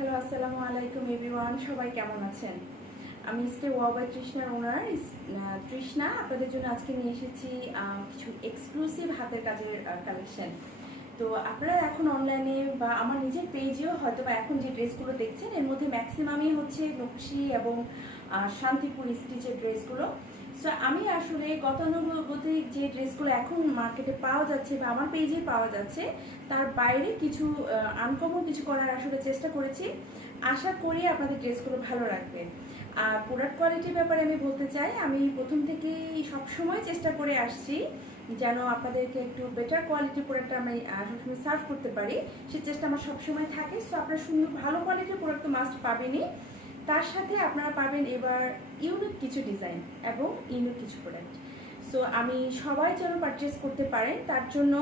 Hello, আসসালামু আলাইকুম everyone. সবাই কেমন আছেন? আমি স্টে ওয়াও বাই তৃষ্ণার ওনার তৃষ্ণা। আপনাদের জন্য আজকে নিয়ে এসেছি কিছু এক্সক্লুসিভ হাতের কাজের কালেকশন। তো আপনারা এখন অনলাইনে বা আমার নিজের পেজেও হয়তো বা এখন যে ড্রেসগুলো দেখছেন এর মধ্যে ম্যাক্সিমামই হচ্ছে নকশি এবং শান্তিপুর স্টিচের ড্রেসগুলো। সো আমি আসলে গতানুগতিক যে ড্রেসগুলো এখন মার্কেটে পাওয়া যাচ্ছে বা আমার পেজে পাওয়া যাচ্ছে তার বাইরে কিছু আনকমন কিছু করার আসলে চেষ্টা করেছি। আশা করি আপনাদের ড্রেসগুলো ভালো লাগবে। আর প্রোডাক্ট কোয়ালিটির ব্যাপারে আমি বলতে চাই, আমি প্রথম থেকেই সবসময় চেষ্টা করে আসছি যেন আপনাদেরকে একটু বেটার কোয়ালিটির প্রোডাক্ট আমি সবসময় সার্ভ করতে পারি, সেই চেষ্টা আমার সবসময় থাকে। সো আপনারা সুন্দর ভালো কোয়ালিটির প্রোডাক্ট তো মাস্ট পাবেনই, তার সাথে আপনারা পাবেন এবার ইউনিক কিছু ডিজাইন এবং ইউনিক কিছু প্রোডাক্ট। সো আমি সবাই যেন পারচেস করতে পারেন তার জন্য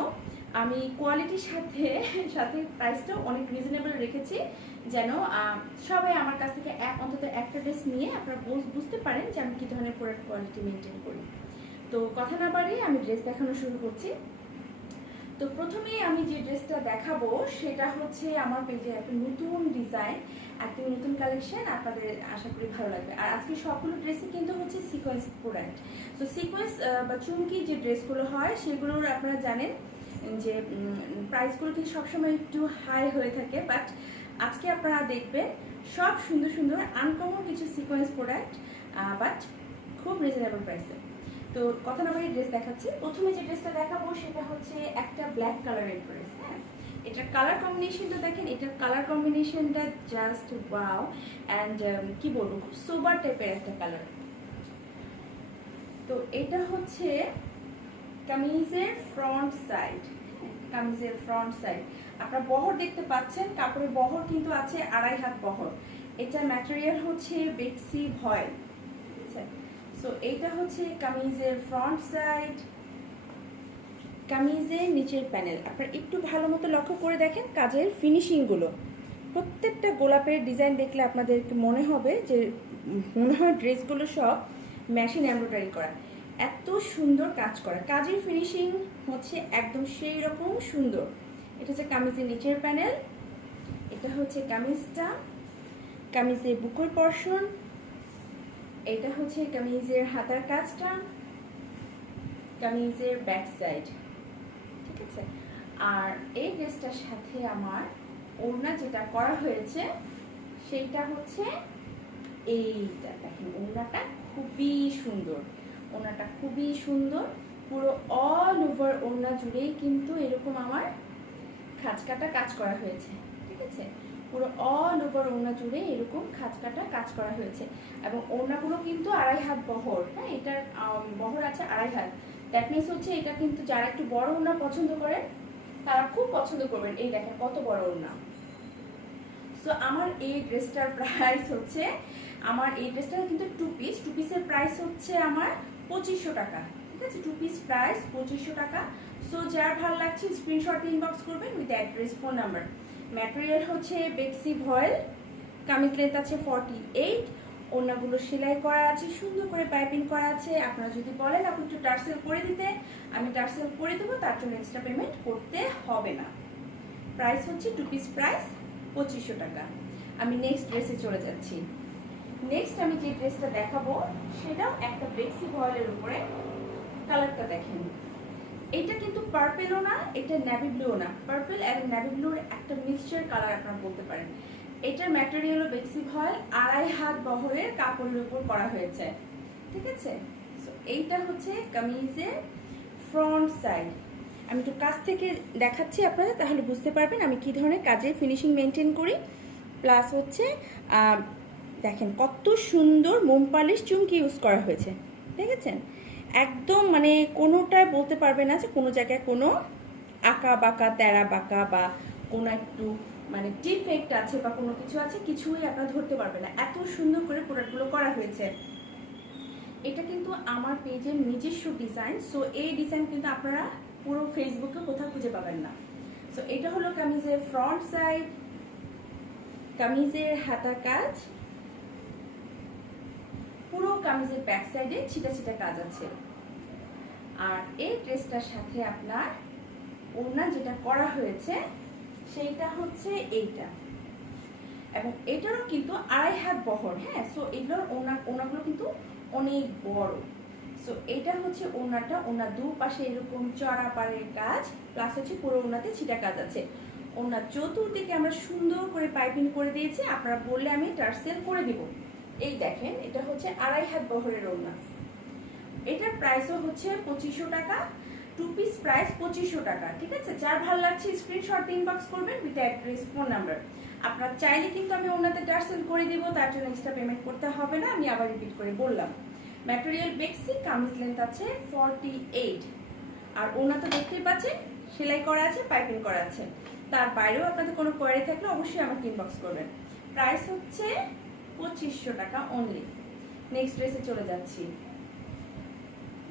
আমি কোয়ালিটির সাথে সাথে প্রাইসটাও অনেক রিজনেবল রেখেছি, যেন সবাই আমার কাছ থেকে অন্তত একটা ড্রেস নিয়ে আপনারা বুঝতে পারেন যে আমি কী ধরনের প্রোডাক্ট কোয়ালিটি মেনটেন করি। তো কথা না বাড়িয়ে আমি ড্রেস দেখানো শুরু করছি। তো প্রথমেই আমি যে ড্রেসটা দেখাবো সেটা হচ্ছে আমার পেজে একটা নতুন ডিজাইন, একটা নতুন কালেকশন। আপনাদের আশা করি ভালো লাগবে। আর আজকে সবগুলো ড্রেসই কিন্তু হচ্ছে সিকোয়েন্স প্রোডাক্ট। তো সিকোয়েন্স বা চুমকি যে ড্রেসগুলো হয় সেগুলোর আপনারা জানেন যে প্রাইসগুলো কিন্তু সবসময় একটু হাই হয়ে থাকে, বাট আজকে আপনারা দেখবেন সব সুন্দর সুন্দর আনকমন কিছু সিকোয়েন্স প্রোডাক্ট, বাট খুব রিজনেবল প্রাইসে। তো কথা না বলে ড্রেস দেখাচ্ছি। প্রথমে যে ড্রেসটা দেখাবো সেটা হচ্ছে একটা ব্ল্যাক কালারের ড্রেস। হ্যাঁ, এটার কালার কম্বিনেশনটা দেখেন, এটার কালার কম্বিনেশনটা জাস্ট ওয়াও। অ্যান্ড কি বলবো, খুব সোবার টাইপের একটা কালার। তো এটা হচ্ছে কামিজের ফ্রন্ট সাইড। কামিজের ফ্রন্ট সাইড আপনারা বহর দেখতে পাচ্ছেন, কাপড়ের বহর কিন্তু আছে 2.5 হাত বহর। এটা ম্যাটেরিয়াল হচ্ছে বেক্সি ভয়েল। ঠিক আছে, সো এইটা হচ্ছে কামিজের ফ্রন্ট সাইড। কামিজের নিচের প্যানেল আপনারা একটু ভালো মতো লক্ষ্য করে দেখেন কাজের ফিনিশিংগুলো। প্রত্যেকটা গোলাপের ডিজাইন দেখলে আপনাদেরকে মনে হবে যে মনে হয় ড্রেসগুলো সব মেশিন এমব্রয়ডারি করা, এত সুন্দর কাজ করা। কাজের ফিনিশিং হচ্ছে একদম সেই রকম সুন্দর। এটা হচ্ছে কামিজের নিচের প্যানেল, এটা হচ্ছে কামিজটা, কামিজের বুকের পর্শন, এটা হচ্ছে কামিজের হাতার কাজটা, কামিজের ব্যাক সাইড। ঠিক আছে, আর এই ড্রেসটার সাথে আমার ওড়না যেটা করা হয়েছে সেইটা হচ্ছে এইটা। দেখেন ওড়নাটা খুবই সুন্দর, ওড়নাটা খুবই সুন্দর। পুরো অল ওভার ওড়না জুড়েই কিন্তু এরকম আমার খাঁজকাটা কাজ করা হয়েছে। ঠিক আছে, পুরো অল ওভার ওড়না জুড়ে এরকম খাঁজকাটা কাজ করা হয়েছে এবং ওড়নাগুলো কিন্তু 2.5 হাত বহর। হ্যাঁ, এটার বহর আছে 2.5 হাত। দ্যাট মিনস হচ্ছে এটা কিন্তু যারা একটু বড় ওড়না পছন্দ করেন তারা খুব পছন্দ করবেন। এই দেখেন কত বড় ওড়না। সো আমার এই ড্রেসটার প্রাইস হচ্ছে, আমার এই ড্রেসটা কিন্তু টু পিসের প্রাইস হচ্ছে আমার 2500 টাকা। ঠিক আছে, টু পিস প্রাইস 2500 টাকা। সো যার ভালো লাগছে স্ক্রিনশট ইনবক্স করবেন with address, phone number. Material হচ্ছে বেক্সি ভয়েল, কামিজ লেন্থ আছে 48, ওড়নাগুলো সেলাই করা আছে, সুন্দর করে পাইপিং করা আছে। আপনারা যদি বলেন আপনি একটু টার্সেল করে দিতে, আমি টার্সেল করে দেবো, তার জন্য এক্সট্রা পেমেন্ট করতে হবে না। প্রাইস হচ্ছে টু পিস প্রাইস 2500 টাকা। আমি নেক্সট ড্রেসে চলে যাচ্ছি। নেক্সট আমি যে ড্রেসটা দেখাবো সেটাও একটা বেক্সি ভয়েলের উপরে। কালারটা দেখেন, এটা কিন্তু পার্পেলও না, এটা নেভি ব্লুও না, পার্পেল এবং নেভি ব্লুর একটা মিক্সচার কালার আপনারা বলতে পারেন। এটার ম্যাটেরিয়ালও বেক্সি ভয়েল, 2.5 হাত বহরের কাপড়ের উপর করা হয়েছে। ঠিক আছে, সো এইটা হচ্ছে কামিজের ফ্রন্ট সাইড। আমি একটু কাছ থেকে দেখাচ্ছি আপনাদের, তাহলে বুঝতে পারবেন আমি কি ধরনের কাজের ফিনিশিং মেনটেন করি। প্লাস হচ্ছে দেখেন কত সুন্দর মোম পালিশ চুমকি ইউজ করা হয়েছে। দেখেছেন, একদম মানে কোনোটায় বলতে পারবে না যে কোনো জায়গায় কোনো আঁকা বাঁকা তেরা বাঁকা বা কোনো একটু মানে ডিফেক্ট আছে বা কোনো কিছু আছে, কিছুই আপনারা ধরতে পারবে না। এত সুন্দর করে প্রোডাক্টগুলো করা হয়েছে। এটা কিন্তু আমার পেজের নিজস্ব ডিজাইন। সো এই ডিজাইন কিন্তু আপনারা পুরো ফেসবুকে কোথাও খুঁজে পাবেন না। সো এটা হলো কামিজের ফ্রন্ট সাইড, কামিজের হাতা কাজ, পুরো কামিজের ব্যাক সাইডে ছিটা ছিটা কাজ আছে। আর এই ড্রেসটার সাথে আপনার ওড়না যেটা করা হয়েছে সেইটা হচ্ছে এইটা। এবং এটারও কিন্তু 2.5 হাত বহর। হ্যাঁ, সো এগুলোর ওনাগুলো কিন্তু অনেক বড়। সো এটা হচ্ছে ওনাটা, ওনার দুপাশে এরকম চড়া পাড়ের কাজ, প্লাস হচ্ছে পুরো ওনাতে ছিটা কাজ আছে। ওনার চতুর্দিকে আমরা সুন্দর করে পাইপিং করে দিয়েছি, আপনারা বললে আমি টার্সেল করে দিব। এই দেখেন, এটা হচ্ছে 2.5 হাত বহরের ওড়না। এটার প্রাইসও হচ্ছে 2500 টাকা, 2 পিস প্রাইস 2500 টাকা। ঠিক আছে, যার ভালো লাগছে স্ক্রিনশট ইনবক্স করবেন উইথ অ্যাড্রেস, ফোন নাম্বার। আপনার চাইলে কিন্তু আমি ওনাতে টার্সেল করে দিব, তার জন্য এক্সট্রা পেমেন্ট করতে হবে না। আমি আবার রিপিট করে বললাম, ম্যাটেরিয়াল বেসিক, কামিজ লেন্থ আছে 48, আর ওনা তো দেখতেই পাচ্ছেন সেলাই করা আছে, পাইপিং করা আছে। তার বাইরেও আপনাদের কোনো কোয়ারি থাকলে অবশ্যই আমাকে ইনবক্স করবেন। প্রাইস হচ্ছে 2500 টাকা অনলি। নেক্সট ড্রেসে চলে যাচ্ছি।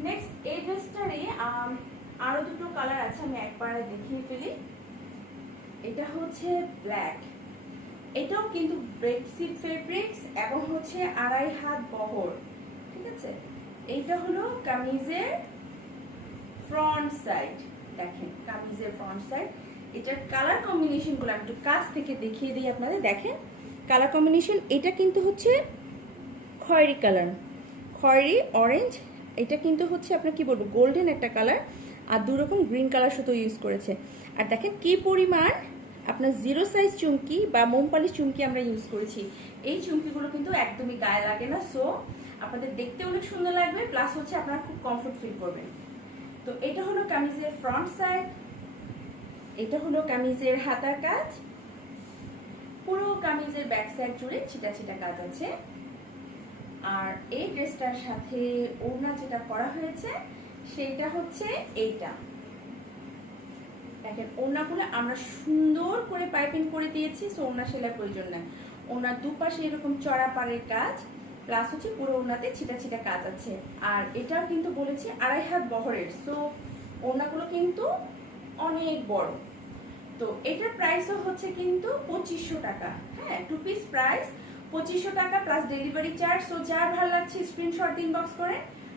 নেক্সট এই ড্রেসটারই আরো দুটো কালার আছে, আমি একবারে দেখিয়ে ফেলি। এটা হচ্ছে ব্ল্যাক, এটাও কিন্তু বেক্সি ফেব্রিক্স এবং হচ্ছে 2.5 হাত বহর। ঠিক আছে, এইটা হলো কামিজের ফ্রন্ট সাইড। দেখেন কামিজের ফ্রন্ট সাইড। এটার কালার কম্বিনেশনগুলো আমি একটু কাছ থেকে দেখিয়ে দিই আপনাদের। দেখেন কালার কম্বিনেশন, এটা কিন্তু হচ্ছে খয়েরি কালার, খয়েরি অরেঞ্জ। এটা কিন্তু হচ্ছে আপনার কি বলবো গোল্ডেন একটা কালার, আর দু রকম গ্রিন কালার সুতো ইউজ করেছে। আর দেখেন কি পরিমাণ আপনার 0 সাইজ চুমকি বা মোমপালি চুমকি আমরা ইউজ করেছি। এই চুমকিগুলো কিন্তু একদমই গায়ে লাগে না, সো আপনাদের দেখতে অনেক সুন্দর লাগবে, প্লাস হচ্ছে আপনারা খুব কমফোর্ট ফিল করবেন। তো এটা হলো কামিজের ফ্রন্ট সাইড, এটা হলো কামিজের হাতার কাজ, পুরো কামিজের ব্যাক সাইড জুড়ে ছিটা ছিটা কাজ আছে। আর এই ড্রেসটার সাথে ওড়না যেটা করা হয়েছে সেটা হচ্ছে এইটা। দেখেন ওড়নাগুলো আমরা সুন্দর করে পাইপিং করে দিয়েছি, সো ওড়না সেলাই প্রয়োজন না। ওড়নার দুপাশে এরকম চড়া পাড়ের কাজ, প্লাস হচ্ছে পুরো ওড়নাতে ছিটা ছিটা কাজ আছে। আর এটাও কিন্তু বলেছি 2.5 হাত বহরের, সো ওড়নাগুলো কিন্তু অনেক বড়। তো এটার প্রাইসও হচ্ছে কিন্তু 2500 টাকা। হ্যাঁ, 2 পিস প্রাইস 2500 টাকা প্লাস ডেলিভারি চার্জ। সো যার ভালো লাগছে স্ক্রিনশট ইনবক্স করে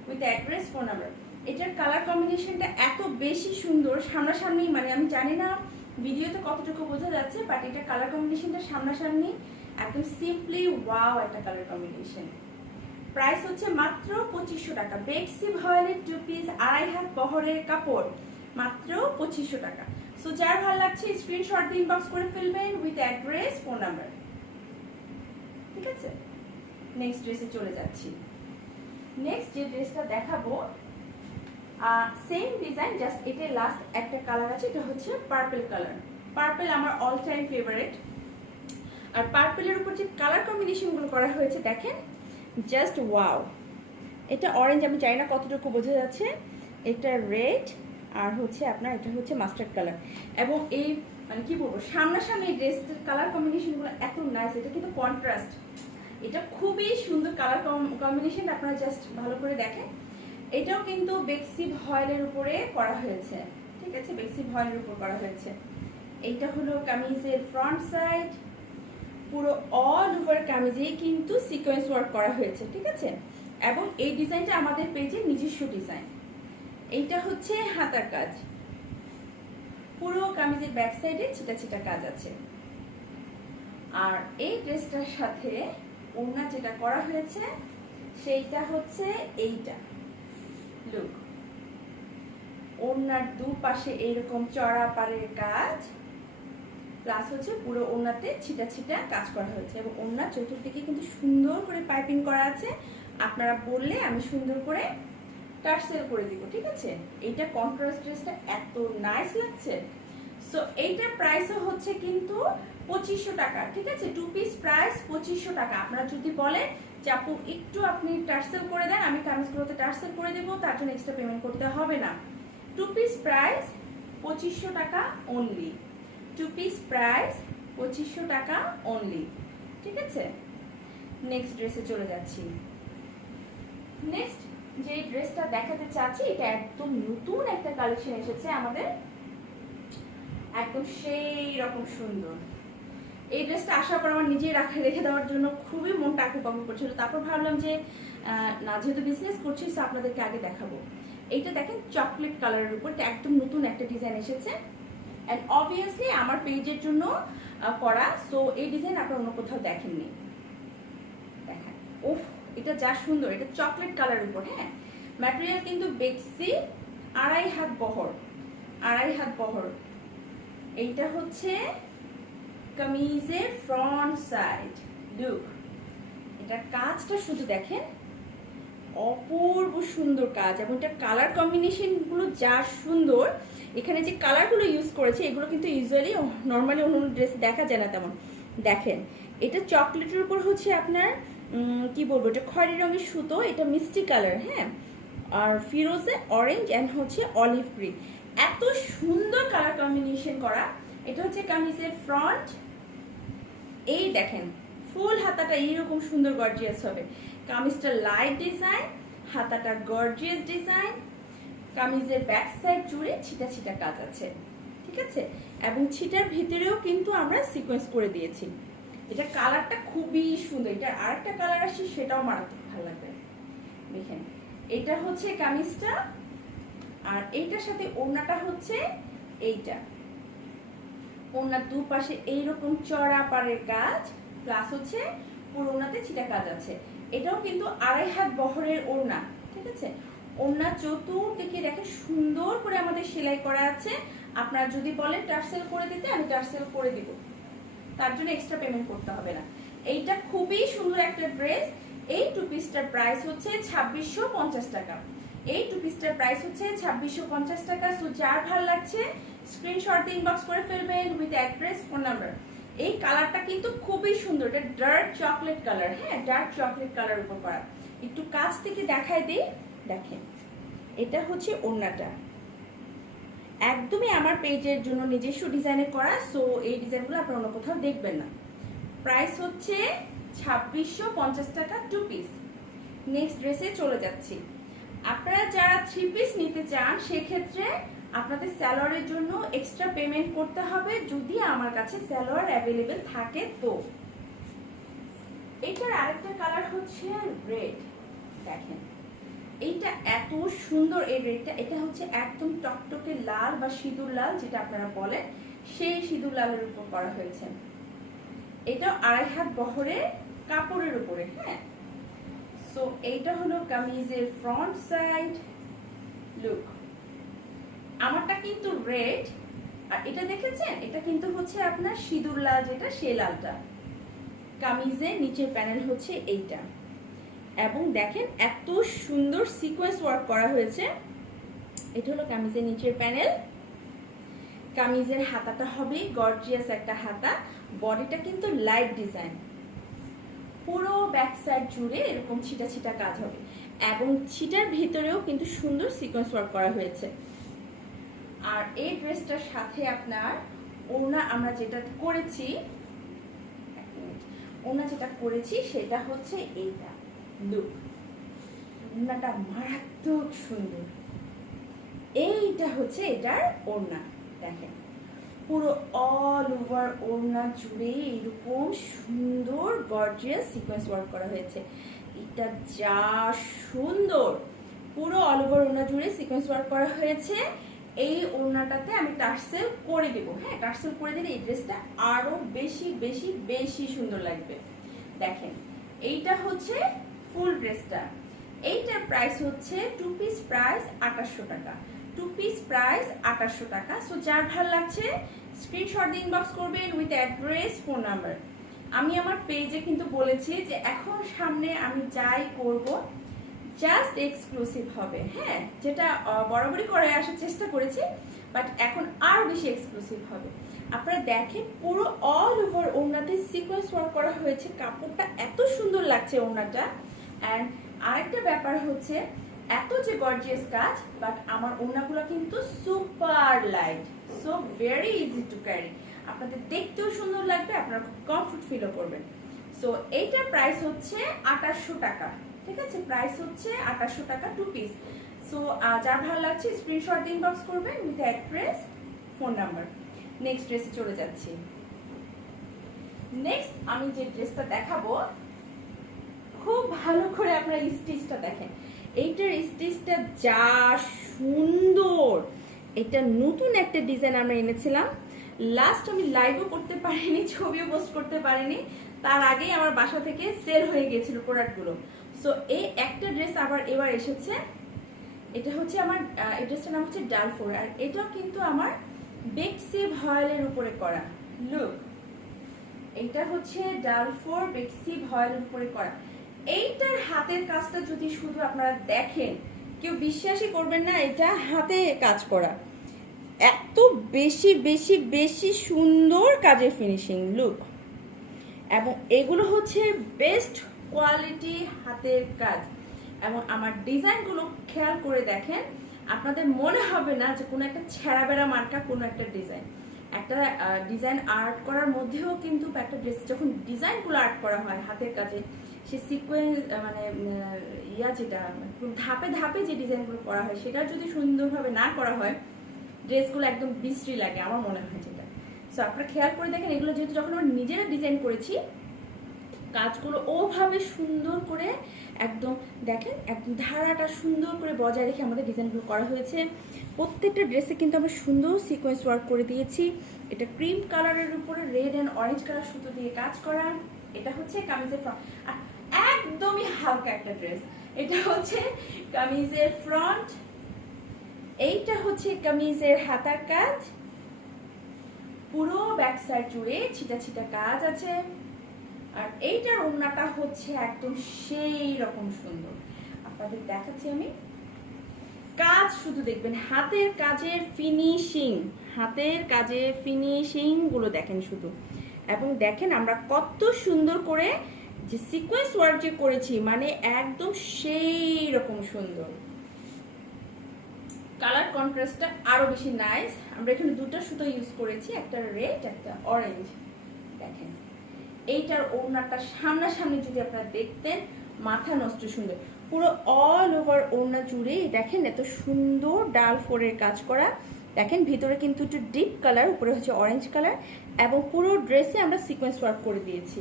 উইথ অ্যাড্রেস, ফোন নাম্বার। এটার কালার কম্বিনেশনটা এত বেশি সুন্দর, সামনাসামনি মানে আমি জানি না ভিডিওতে কতটুকু বোঝা যাচ্ছে, বাট এটা কালার কম্বিনেশনটা সামনাসামনি একদম সিম্পলি ওয়াও একটা কালার কম্বিনেশন। প্রাইস হচ্ছে মাত্র 2500 টাকা। বেক্সি ভয়েলের 2 পিস 2.5 হাত বহরের কাপড়, মাত্র 2500 টাকা। সো যার ভালো লাগছে স্ক্রিনশট দিয়ে ইনবক্স করে ফেলবেন উইথ অ্যাড্রেস, ফোন নাম্বার। ঠিক আছে, নেক্সট ড্রেসে চলে যাচ্ছি। নেক্সট যে ড্রেসটা দেখাবো সেম ডিজাইন, জাস্ট এটা লাস্ট একটা কালার আছে, এটা হচ্ছে পার্পল কালার। পার্পল আমার অল টাইম ফেভারিট। আর পার্পলের উপর যে কালার কম্বিনেশনগুলো করা হয়েছে দেখেন, জাস্ট ওয়াও। এটা অরেঞ্জ, আমি জানি না কতটুকু বোঝা যাচ্ছে, এটা রেড, আর হচ্ছে আপনার এটা হচ্ছে মাস্টার্ড কালার। এবং এই মানে কি বলবো সামনাসামনি এই ড্রেসের কালার কম্বিনেশনগুলো এত নাইস, এটা কিন্তু কন্ট্রাস্ট, এটা খুবই সুন্দর কালার কম্বিনেশন। আপনারা জাস্ট ভালো করে দেখেন। এটাও কিন্তু বেক্সি ভয়েলের উপরে করা হয়েছে। ঠিক আছে, বেক্সি ভয়েলের উপর করা হয়েছে। এইটা হলো কামিজের ফ্রন্ট সাইড, পুরো অল ওভার কামিজেই কিন্তু সিকোয়েন্স ওয়ার্ক করা হয়েছে। ঠিক আছে, এবং এই ডিজাইনটা আমাদের পেজের নিজস্ব ডিজাইন। এইটা হচ্ছে হাতার কাজ, পুরো কামিজের ব্যাক সাইডে ছিটা ছিটা কাজ আছে। আর এই ড্রেসটার সাথে ওড়না যেটা করা হয়েছে সেইটা হচ্ছে এইটা। লুক, ওড়নার দুপাশে এইরকম চড়া পাড়ের কাজ, প্লাস হচ্ছে পুরো ওড়নাতে ছিটা ছিটা কাজ করা হয়েছে, এবং ওড়নার চতুর্দিকে কিন্তু সুন্দর করে পাইপিং করা আছে। আপনারা বললে আমি সুন্দর করে টার্সেল করে দিব। ঠিক আছে, এইটা কন্ট্রাস্ট ড্রেসটা এত নাইস লাগছে। সো এইটার প্রাইসও হচ্ছে কিন্তু 2500 টাকা। ঠিক আছে, 2 পিস প্রাইস 2500 টাকা। আপনারা যদি বলেন যে আপু একটু আপনি টার্সেল করে দেন, আমি কামিজগুলোতে টার্সেল করে দেবো, তার জন্য এক্সট্রা পেমেন্ট করতে হবে না। 2 পিস প্রাইস 2500 টাকা অনলি। 2 পিস প্রাইস 2500 টাকা অনলি। ঠিক আছে, নেক্সট ড্রেসে চলে যাচ্ছি। নেক্সট যে ড্রেসটা দেখাতে চাচ্ছি, এটা একদম নতুন একটা কালেকশন এসেছে আমাদের, একদম সেই রকম সুন্দর। এই ড্রেসটা আসার পর আমার নিজেই রেখে দেওয়ার জন্য খুবই মনটা আকুপাকু করছিল। তারপর ভাবলাম যে না, যেহেতু বিজনেস করছি সো আপনাদেরকে আগে দেখাবো। এইটা দেখেন চকলেট কালারের উপর, এটা একদম নতুন একটা ডিজাইন এসেছে। অ্যান্ড অবভিয়াসলি আমার পেজের জন্য করা, সো এই ডিজাইন আপনারা অন্য কোথাও দেখেননি। দেখেন, ওহ এটা যা সুন্দর, এটা চকলেট কালার উপর। হ্যাঁ, ম্যাটেরিয়াল কিন্তু বেক্সি, 2.5 হাত বহর, 2.5 হাত বহর। এইটা হচ্ছে কামিজের ফ্রন্ট সাইড লুক। এটা কাজটা শুধু দেখেন, অপূর্ব সুন্দর কাজ, এবং এটা কালার কম্বিনেশনগুলো যা সুন্দর। এখানে যে কালারগুলো ইউজ করেছে এগুলো কিন্তু ইউজুয়ালি নর্মালি অন্য ড্রেস দেখা যায় না তেমন। দেখেন, এটা চকলেটের উপর হচ্ছে আপনার কি বলবো, এটা খয়েরি রঙের সুতো, এটা মিষ্টি কালার। হ্যাঁ, আর ফিরোজে অরেঞ্জ অ্যান্ড হচ্ছে অলিভ গ্রিন, এত সুন্দর কালার কম্বিনেশন করা। এটা হচ্ছে কামিজের ফ্রন্ট। এই দেখেন, ফুল হাতাটা এইরকম সুন্দর গর্জিয়াস হবে। কামিজটা লাইট ডিজাইন, হাতাটা গর্জিয়াস ডিজাইন। কামিজের ব্যাক সাইড জুড়ে ছিটা ছিটা কাজ আছে, ঠিক আছে, এবং ছিটার ভিতরেও কিন্তু আমরা সিকোয়েন্স করে দিয়েছি। এটা কালারটা খুবই সুন্দর। এটা আরেকটা কালার আসছে, সেটাও মারাত্মক ভালো লাগবে। দেখেন, এটা হচ্ছে কামিজটা, আর এইটার সাথে ওড়নাটা হচ্ছে এইটা। ওড়নার দুপাশে এইরকম চড়া পাড়ের কাজ, প্লাস হচ্ছে পুরো ওড়নাতে ছিটা কাজ আছে। এটাও কিন্তু 2.5 হাত বহরের ওড়না, ঠিক আছে। ওড়না চতুর্দিকে দেখে সুন্দর করে আমাদের সেলাই করা আছে। আপনারা যদি বলেন টার্সেল করে দিতে, আমি টার্সেল করে দিব, তার জন্য এক্সট্রা পেমেন্ট করতে হবে না। এইটা খুবই সুন্দর একটা ড্রেস। এই টু পিসটার প্রাইস হচ্ছে 2650 টাকা। এই টু পিসটার প্রাইস হচ্ছে 2650 টাকা। সো যার ভালো লাগছে স্ক্রিনশট দিয়ে ইনবক্স করে ফেলবেন উইথ অ্যাড্রেস, ফোন নাম্বার। এই কালারটা কিন্তু খুবই সুন্দর, এটা ডার্ক চকলেট কালার। হ্যাঁ, ডার্ক চকলেট কালার উপর করা। একটু কাছ থেকে দেখায় দিই, দেখেন, এটা হচ্ছে ওড়নাটা, একদমই আমার পেজের জন্য নিজস্ব ডিজাইনে করা। সো এই ডিজাইনগুলো আপনারা অন্য কোথাও দেখবেন না। প্রাইস হচ্ছে 2650 টাকা টু পিস। নেক্সট ড্রেসে চলে যাচ্ছি। আপনারা যারা 3 পিস নিতে চান সেক্ষেত্রে আপনাদের সালোয়ারের জন্য এক্সট্রা পেমেন্ট করতে হবে, যদি আমার কাছে সালোয়ার অ্যাভেলেবেল থাকে তো। এটার আরেকটা কালার হচ্ছে রেড। দেখেন, এইটা এত সুন্দর, এই রেডটা, এটা হচ্ছে একদম টকটকে লাল বা সিঁদুর লাল যেটা আপনারা বলেন, সেই সিঁদুর লালের উপর করা হয়েছে। এটা 2.5 হাত বহরের কাপড়ের উপরে। হ্যাঁ, সো এইটা হলো কামিজের ফ্রন্ট সাইড লুক। আমারটা কিন্তু রেড, আর এটা দেখেছেন, এটা কিন্তু হচ্ছে আপনার সিঁদুর লাল, যেটা সেই লালটা। কামিজের নিচের প্যানেল হচ্ছে এইটা, এবং দেখেন এত সুন্দর সিকোয়েন্স ওয়ার্ক করা হয়েছে। এটা হলো কামিজের নিচের প্যানেল। কামিজের হাতাটা হবে গর্জিয়াস একটা হাতা। বডিটা কিন্তু লাইট ডিজাইন, পুরো ব্যাক সাইড জুড়ে এরকম ছিটা ছিটা কাজ হবে, এবং ছিটার ভিতরেও কিন্তু সুন্দর সিকোয়েন্স ওয়ার্ক করা হয়েছে। আর এই ড্রেসটার সাথে আপনার ওড়না আমরা যেটা করেছি, ওড়না যেটা করেছি সেটা হচ্ছে এইটা লুক। ওড়নাটা মারাত্মক সুন্দর। এইটা হচ্ছে এটার ওড়না। দেখেন, পুরো অল ওভার ওড়না জুড়ে এরকম সুন্দর গর্জিয়াস সিকোয়েন্স ওয়ার্ক করা হয়েছে। এটা যা সুন্দর, পুরো অল ওভার ওড়না জুড়ে সিকোয়েন্স ওয়ার্ক করা হয়েছে। এই ওড়নাটাতে আমি টার্সেল করে দেবো। হ্যাঁ, টার্সেল করে দিলে এই ড্রেসটা আরো বেশি বেশি বেশি সুন্দর লাগবে। দেখেন, এইটা হচ্ছে ফুল ড্রেসটা। এইটার প্রাইস হচ্ছে টু পিস প্রাইস 2800 টাকা। টু পিস প্রাইস 2800 টাকা। সো যার ভালো লাগছে স্ক্রিনশট দিয়ে ইনবক্স করবেন উইথ অ্যাড্রেস, ফোন নাম্বার। আমি আমার পেজে কিন্তু বলেছি যে এখন সামনে আমি যাই করব জাস্ট এক্সক্লুসিভ হবে। হ্যাঁ, যেটা বরাবরই করে আসার চেষ্টা করেছি, বাট এখন আরো বেশি এক্সক্লুসিভ হবে। আপনারা দেখেন, পুরো অল ওভার ওড়নাতে সিকোয়েন্স ওয়ার্ক করা হয়েছে। কাপড়টা এত সুন্দর লাগছে ওড়নাটা। অ্যান্ড আরেকটা ব্যাপার হচ্ছে, এত যে গর্জিয়াস কাজ, বাট আমার ওড়নাগুলো কিন্তু super light, so very easy to carry. আপনাদের দেখতেও সুন্দর লাগবে, আপনারা খুব কমফোর্ট ফিলও করবেন। সো এইটার প্রাইস হচ্ছে 2800 টাকা। ঠিক আছে, প্রাইস হচ্ছে 2800 টাকা টু পিস। সো যার ভালো লাগছে স্ক্রিনশট দিয়ে ইনবক্স করবেন with address, phone number. Next ড্রেসে চলে যাচ্ছি। নেক্সট আমি যে ড্রেসটা দেখাবো, খুব ভালো করে আপনারা স্টিচটা দেখেন। এইটার স্টিচটা যা সুন্দর, এটা নতুন একটা ডিজাইন আমরা এনেছিলাম। লাস্ট আমি লাইভও করতে পারিনি, ছবিও পোস্ট করতে পারিনি, তার আগেই আমার বাসা থেকে সেল হয়ে গিয়েছিল প্রোডাক্টগুলো। সো এই একটা ড্রেস আবার এবার এসেছে। এটা হচ্ছে আমার, এই ড্রেসটার নাম হচ্ছে ডালফোর, আর এটাও কিন্তু আমার বেক্সি ভয়েলের উপরে করা। লুক, এটা হচ্ছে ডালফোর বেক্সি ভয়েলের উপরে করা। এইটার হাতের কাজটা যদি শুধু আপনারা দেখেন, কেউ বিশ্বাসই করবেন না এটা হাতে কাজ করা। এত বেশি বেশি বেশি সুন্দর কাজের ফিনিশিং, লুক। এবং এগুলো হচ্ছে বেস্ট কোয়ালিটি হাতের কাজ। এবং আমার ডিজাইনগুলো খেয়াল করে দেখেন, আপনাদের মনে হবে না যে কোনো একটা ছেঁড়া বেড়া মার্কা কোনো একটা ডিজাইন। একটা ডিজাইন আর্ট করার মধ্যেও কিন্তু একটা ড্রেস যখন ডিজাইনগুলো আর্ট করা হয় হাতের কাজে, সে সিকোয়েন্স মানে যেটা ধাপে ধাপে যে ডিজাইনগুলো করা হয়, সেটা যদি সুন্দরভাবে না করা হয়, ড্রেসগুলো একদম বিশ্রী লাগে আমার মনে হয় যেটা। সো আপনারা খেয়াল করে দেখেন, এগুলো যেহেতু যখন আমরা নিজেরা ডিজাইন করেছি, কাজগুলো ওভাবে সুন্দর করে একদম দেখেন, একদম ধারাটা সুন্দর করে বজায় রেখে আমাদের ডিজাইনগুলো করা হয়েছে। প্রত্যেকটা ড্রেসে কিন্তু আমরা সুন্দর সিকোয়েন্স ওয়ার্ক করে দিয়েছি। এটা ক্রিম কালারের উপরে রেড অ্যান্ড অরেঞ্জ কালার সুতো দিয়ে কাজ করা। এটা হচ্ছে কামিজের ফ্রন্ট, আর একদমই হালকা একটা ড্রেস। এটা হচ্ছে কামিজের ফ্রন্ট, এইটা হচ্ছে কামিজের হাতার কাজ, পুরো ব্যাক সাইড জুড়ে ছিটা ছিটা কাজ আছে। আর এইটার ওড়নাটা হচ্ছে একদম সেই রকম সুন্দর, আপনাদের দেখাচ্ছি আমি। কাজ শুধু দেখবেন, হাতের কাজের ফিনিশিং, হাতের কাজের ফিনিশিং গুলো দেখেন শুধু। এবং দেখেন আমরা কত সুন্দর করে যে সিকোয়েন্স ওয়ার্ক যে করেছি, মানে একদম সেই রকম সুন্দর। কালার কন্ট্রাস্টটা আরো বেশি নাইস। আমরা এখানে দুটো সুতো ইউজ করেছি, একটা রেড একটা অরেঞ্জ। দেখেন এইটার ওড়নাটা সামনাসামনি যদি আপনারা দেখতেন, মাথা নষ্ট সুন্দর। পুরো অল ওভার ওড়না জুড়ে দেখেন এত সুন্দর ডাল ফোরের কাজ করা। দেখেন ভিতরে কিন্তু একটু ডিপ কালার, উপরে হচ্ছে অরেঞ্জ কালার, এবং পুরো ড্রেসে আমরা সিকোয়েন্স ওয়ার্ক করে দিয়েছি।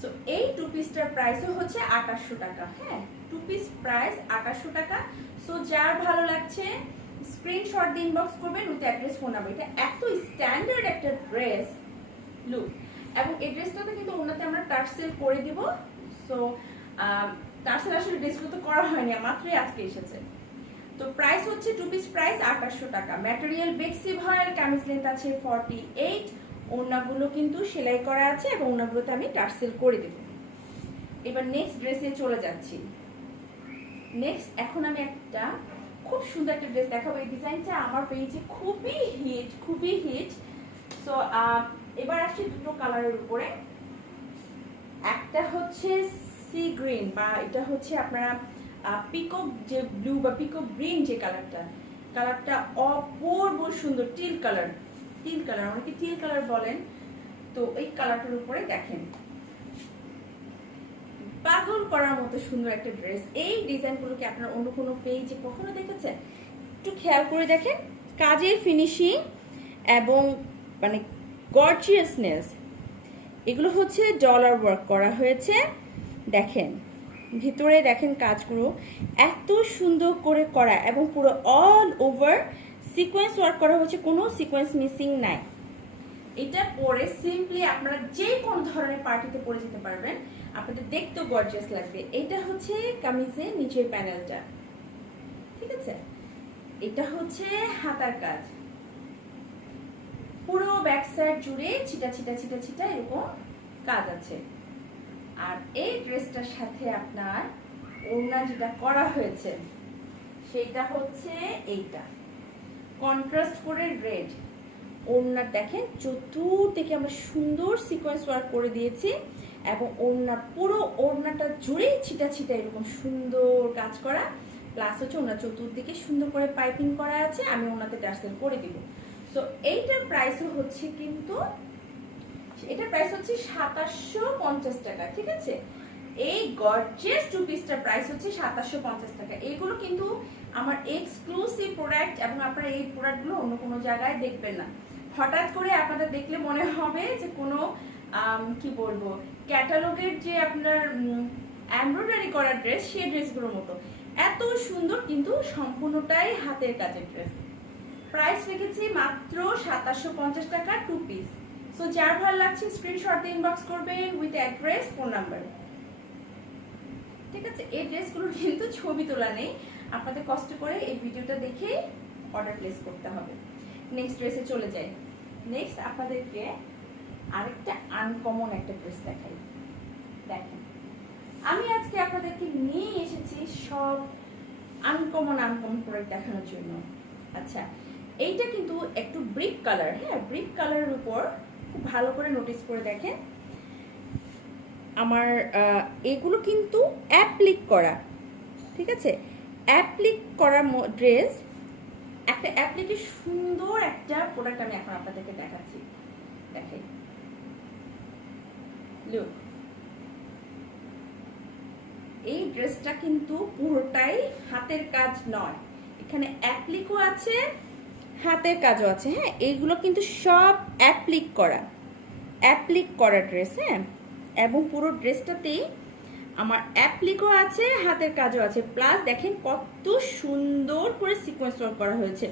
সো এই টু পিসটার প্রাইসও হচ্ছে 2800 টাকা। হ্যাঁ, টু পিস প্রাইস 2800 টাকা। সো যার ভালো লাগছে স্ক্রিনশট দিয়ে ইনবক্স করবেন উইথ অ্যাড্রেস, ফোন নাম্বার। এটা এত স্ট্যান্ডার্ড একটা ড্রেস, লুক। এবং এই ড্রেসটাতে কিন্তু ওনাতে আমরা টার্সেল করে দিব। সো টার্সেল আসলে ড্রেসগুলো তো করা হয়নি, মাত্রই আজকে এসেছে। তো প্রাইস হচ্ছে টু পিস প্রাইস 2800 টাকা। ম্যাটেরিয়াল বেক্সি ভয়েল, কামিজ লেন্থ আছে 48। ওড়নাগুলো কিন্তু সেলাই করা আছে এবং ওড়নাগুলোতে আমি টার্সেল করে দেব। এবার নেক্সট ড্রেসে চলে যাচ্ছি। নেক্সট এখন আমি একটা খুব সুন্দর একটা ড্রেস দেখাবো। এই ডিজাইনটা আমার পেজে খুবই হিট, খুবই হিট। সো এবার আসছি দুটো কালারের উপরে। একটা হচ্ছে সি গ্রিন, বা এটা হচ্ছে আপনারা পিকক যে ব্লু বা পিকক গ্রিন যে কালারটা অপূর্ব সুন্দর। টিল কালার, অনেকে টিল কালার বলেন। তো এই কালারটার উপরে দেখেন পাগল করার মতো সুন্দর একটা ড্রেস। এই ডিজাইনগুলোকে আপনারা অন্য কোনো পেজে কখনো দেখেছেন? একটু খেয়াল করে দেখেন কাজের ফিনিশিং এবং মানে গর্জিয়াসনেস। এগুলো হচ্ছে ডলার ওয়ার্ক করা হয়েছে। দেখেন ভিতরে দেখেন কাজগুলো এত সুন্দর করে করা, এবং পুরো অল ওভার সিকোয়েন্স ওয়ার্ক করা হচ্ছে, কোনো সিকোয়েন্স মিসিং নাই। এটা পরে সিম্পলি আপনারা যে কোনো ধরনের পার্টিতে পরে যেতে পারবেন, আপনাদের দেখতেও গর্জিয়াস লাগবে। এটা হচ্ছে কামিজের নিচের প্যানেলটা, ঠিক আছে? এটা হচ্ছে হাতার কাজ, পুরো ব্যাক সাইড জুড়ে ছিটা ছিটা ছিটা ছিটা এরকম কাজ আছে। আর এই ড্রেসটার সাথে আপনার ওড়না যেটা করা হয়েছে সেটা হচ্ছে এইটা কন্ট্রাস্ট করে রেড। ওড়না দেখেন চতুর্দিকে আমরা সুন্দর সিকোয়েন্স ওয়ার্ক করে দিয়েছি, এবং ওড়না পুরো ওড়নাটা জুড়ে ছিটা ছিটা এরকম সুন্দর কাজ করা। প্লাস হচ্ছে ওড়না চতুর্দিকে সুন্দর করে পাইপিং করা আছে, আমি ওড়নাতে টার্সেল করে দিব। সো এইটার প্রাইসও হচ্ছে কিন্তু, এটার প্রাইস হচ্ছে 2750 টাকা, ঠিক আছে? এই গর্জিয়াস টু পিসটার প্রাইস হচ্ছে 2750 টাকা। এগুলো কিন্তু আমার এক্সক্লুসিভ প্রোডাক্ট, এবং আপনারা এই প্রোডাক্টগুলো অন্য কোনো জায়গায় দেখবেন না। হঠাৎ করে আপনাদের দেখলে মনে হবে যে কোনো কি বলবো ক্যাটালগের যে আপনার এমব্রয়ডারি করা ড্রেস, সেই ড্রেসগুলোর মতো এত সুন্দর, কিন্তু সম্পূর্ণটাই হাতের কাজের ড্রেস। প্রাইস রেখেছি মাত্র 2750 টাকা 2 পিস। সো যার ভালো লাগছে স্ক্রিনশট দিয়ে ইনবক্স করবেন উইথ অ্যাড্রেস, ফোন নাম্বার। ঠিক আছে, এই ড্রেসগুলোর কিন্তু ছবি তোলা নেই, আপনাদের কষ্ট করে এই ভিডিওটা দেখে অর্ডার প্লেস করতে হবে। নেক্সট ড্রেসে চলে যাই। নেক্সট আপনাদেরকে আরেকটা আনকমন একটা ড্রেস দেখাই। দেখেন, আমি আজকে আপনাদেরকে নিয়ে এসেছি সব আনকমন প্রোডাক্ট দেখানোর জন্য। আচ্ছা, এইটা কিন্তু একটু ব্রিক কালার, হ্যাঁ ব্রিক কালারের উপর খুব ভালো করে নোটিস করে দেখেন। আমার এগুলো কিন্তু অ্যাপ্লিক করা, ঠিক আছে, অ্যাপ্লিক করা ড্রেস। একটা অ্যাপ্লিকে সুন্দর একটা প্রোডাক্ট আমি এখন আপনাদেরকে দেখাচ্ছি। দেখেন, লুক, এই ড্রেসটা কিন্তু পুরোটাই হাতের কাজ নয়, এখানে অ্যাপ্লিকও আছে, হাতের কাজও আছে। হ্যাঁ, এইগুলো কিন্তু সব অ্যাপ্লিক করা ড্রেস। হ্যাঁ, এবং পুরো ড্রেসটাতেই আমার অ্যাপ্লিকও আছে, হাতের কাজও আছে। প্লাস দেখেন কত সুন্দর করে সিকোয়েন্স ওয়ার্ক করা হয়েছে,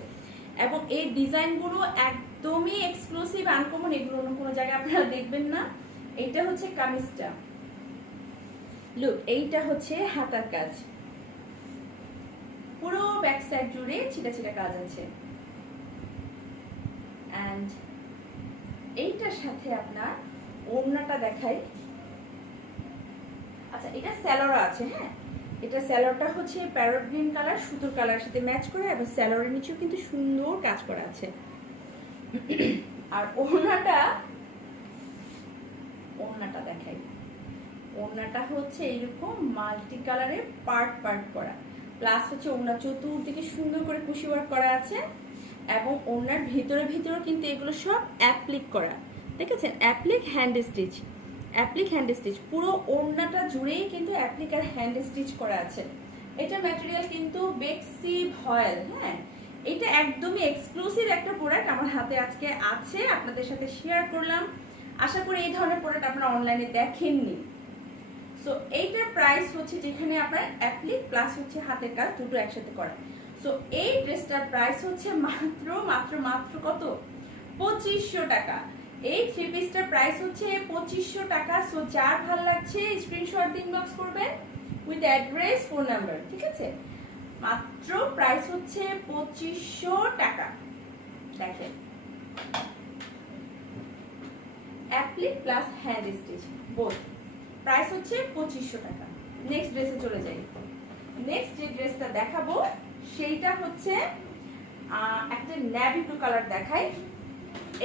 এবং এই ডিজাইনগুলো একদমই এক্সক্লুসিভ, আনকমন, এগুলো অন্য কোনো জায়গায় আপনারা দেখবেন না। এইটা হচ্ছে কামিজটা, লুক, এইটা হচ্ছে হাতার কাজ, পুরো ব্যাক সাইড জুড়ে ছিটা ছিটা কাজ আছে। অ্যান্ড এইটার সাথে আপনার ওড়নাটা দেখাই। আচ্ছা, এটা স্যালোরা আছে। হ্যাঁ, এটা স্যালোরটা হচ্ছে প্যারট গ্রিন কালার, সুতোর কালারের সাথে ম্যাচ করে, এবং স্যালোরের নিচেও কিন্তু সুন্দর কাজ করা আছে। আর ওড়নাটা দেখাই। ওড়নাটা হচ্ছে এইরকম মাল্টি কালারের পার্ট করা, প্লাস হচ্ছে ওড়না চতুর্দিকে সুন্দর করে কুশি ওয়ার্ক করা আছে, এবং ওড়নার ভিতরে কিন্তু এগুলো সব অ্যাপ্লিক করা। দেখেছেন, অ্যাপ্লিক হ্যান্ড স্টিচ, পুরো ওড়নাটা জুড়েই কিন্তু অ্যাপ্লিক আর হ্যান্ড স্টিচ করা আছে। এটা ম্যাটেরিয়াল কিন্তু বেক্সি ভয়েল। হ্যাঁ, এটা একদমই এক্সক্লুসিভ একটা প্রোডাক্ট আমার হাতে আজকে আছে, আপনাদের সাথে শেয়ার করলাম। আশা করি এই ধরনের প্রোডাক্ট আপনারা অনলাইনে দেখেননি। সো এইটার প্রাইস হচ্ছে, যেখানে আপনার অ্যাপ্লিক প্লাস হচ্ছে হাতের কাজ দুটো একসাথে করা। সো এই ড্রেসটার প্রাইস হচ্ছে মাত্র কত, 2500 টাকা। এই থ্রি পিসটার প্রাইস হচ্ছে 2500 টাকা। সো যার ভালো লাগছে স্ক্রিনশট দিয়ে ইনবক্স করবেন উইথ অ্যাড্রেস, ফোন নাম্বার। ঠিক আছে, মাত্র প্রাইস হচ্ছে 2500 টাকা। দেখেন, applique plus hand stitch both, price হচ্ছে 2500 টাকা। নেক্সট ড্রেসে চলে যাই। নেক্সট যে ড্রেসটা দেখাবো সেইটা হচ্ছে একটা নেভি ব্লু কালার দেখাই।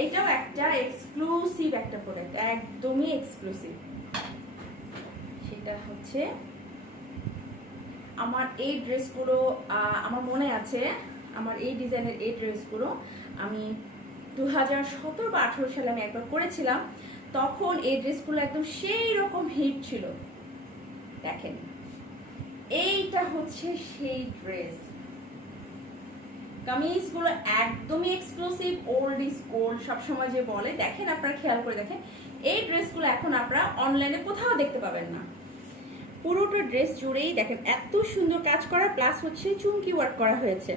এটাও একটা এক্সক্লুসিভ একটা প্রোডাক্ট, একদমই এক্সক্লুসিভ। সেটা হচ্ছে আমার এই ড্রেসগুলো, আমার মনে আছে, আমার এই ডিজাইনের এই ড্রেসগুলো আমি 2017 বা 2018 সালে আমি একবার করেছিলাম। তখন এই ড্রেসগুলো একদম সেই রকম হিট ছিল। দেখেন, এইটা হচ্ছে সেই ড্রেস। কামিজগুলো একদমই এক্সক্লুসিভ, ওল্ড ইজ গোল্ড সবসময় যে বলে। দেখেন, আপনারা খেয়াল করে দেখেন, এই ড্রেসগুলো এখন আপনারা অনলাইনে কোথাও দেখতে পাবেন না। পুরোটা ড্রেস জুড়েই দেখেন এত সুন্দর কাজ করা, প্লাস হচ্ছে চুমকি ওয়ার্ক করা হয়েছে।